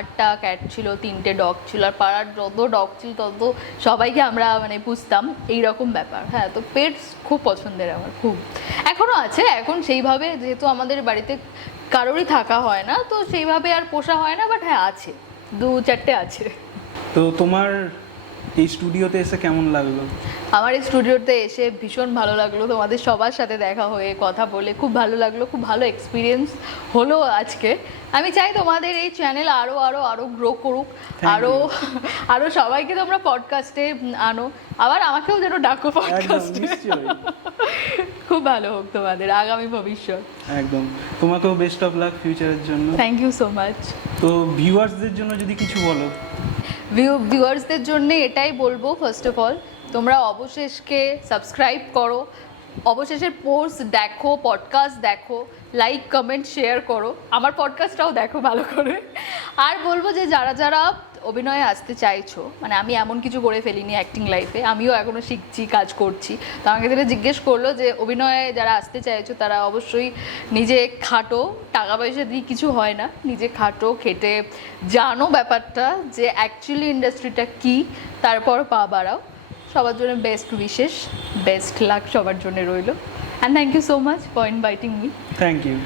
8টা ক্যাট ছিল, 3টে ডগ ছিল, আর পাড়ার যত ডগ ছিল তত সবাইকে আমরা মানে পুষতাম, এইরকম ব্যাপার। হ্যাঁ, তো পেটস খুব পছন্দের আমার, খুব। এখনও আছে, এখন সেইভাবে যেহেতু আমাদের বাড়িতে কারোরই থাকা হয় না তো সেইভাবে আর পোষা হয় না, বাট হ্যাঁ আছে, 2-4টে আছে। তো তোমার এই স্টুডিওতে এসে কেমন লাগলো? আমার এই স্টুডিওতে এসে ভীষণ ভালো লাগলো, তোমাদের সবার সাথে দেখা হয়ে কথা বলে খুব ভালো লাগলো, খুব ভালো এক্সপিরিয়েন্স হলো আজকে। আমি চাই তোমাদের এই চ্যানেল আরও আরও আরও গ্রো করুক, আরও সবাইকে তোমরা পডকাস্টে আনো, আবার আমাকেও যেন ডাকো পডকাস্টে। খুব ভালো হোক তোমাদের আগামী ভবিষ্যৎ। একদম, তোমাকেও বেস্ট অফ লাক ফিউচারের জন্য। Thank you so much. তো ভিউয়ার্সদের জন্য যদি কিছু বলো। ভিউয়ার্সদের জন্য এটাই বলবো, ফার্স্ট অফ অল তোমরা অবশেষকে সাবস্ক্রাইব করো, অবশেষের পোস্ট দেখো, পডকাস্ট দেখো, লাইক কমেন্ট শেয়ার করো, আমার পডকাস্টটাও দেখো ভালো করে। আর বলবো যে যারা যারা অভিনয়ে আসতে চাইছো, মানে আমি এমন কিছু করে ফেলিনি অ্যাক্টিং লাইফে, আমিও এখনও শিখছি, কাজ করছি, তো আমাকে যেটা জিজ্ঞেস করলো যে অভিনয়ে যারা আসতে চাইছো তারা অবশ্যই নিজে খাটো, টাকা পয়সা দিয়ে কিছু হয় না, নিজে খাটো, খেটে জানো ব্যাপারটা যে অ্যাকচুয়ালি ইন্ডাস্ট্রিটা কী, তারপর পা বাড়াও। সবার জন্য বেস্ট উইশেস, বেস্ট লাক সবার জন্য রইলো, and thank you so much for inviting me. Thank you.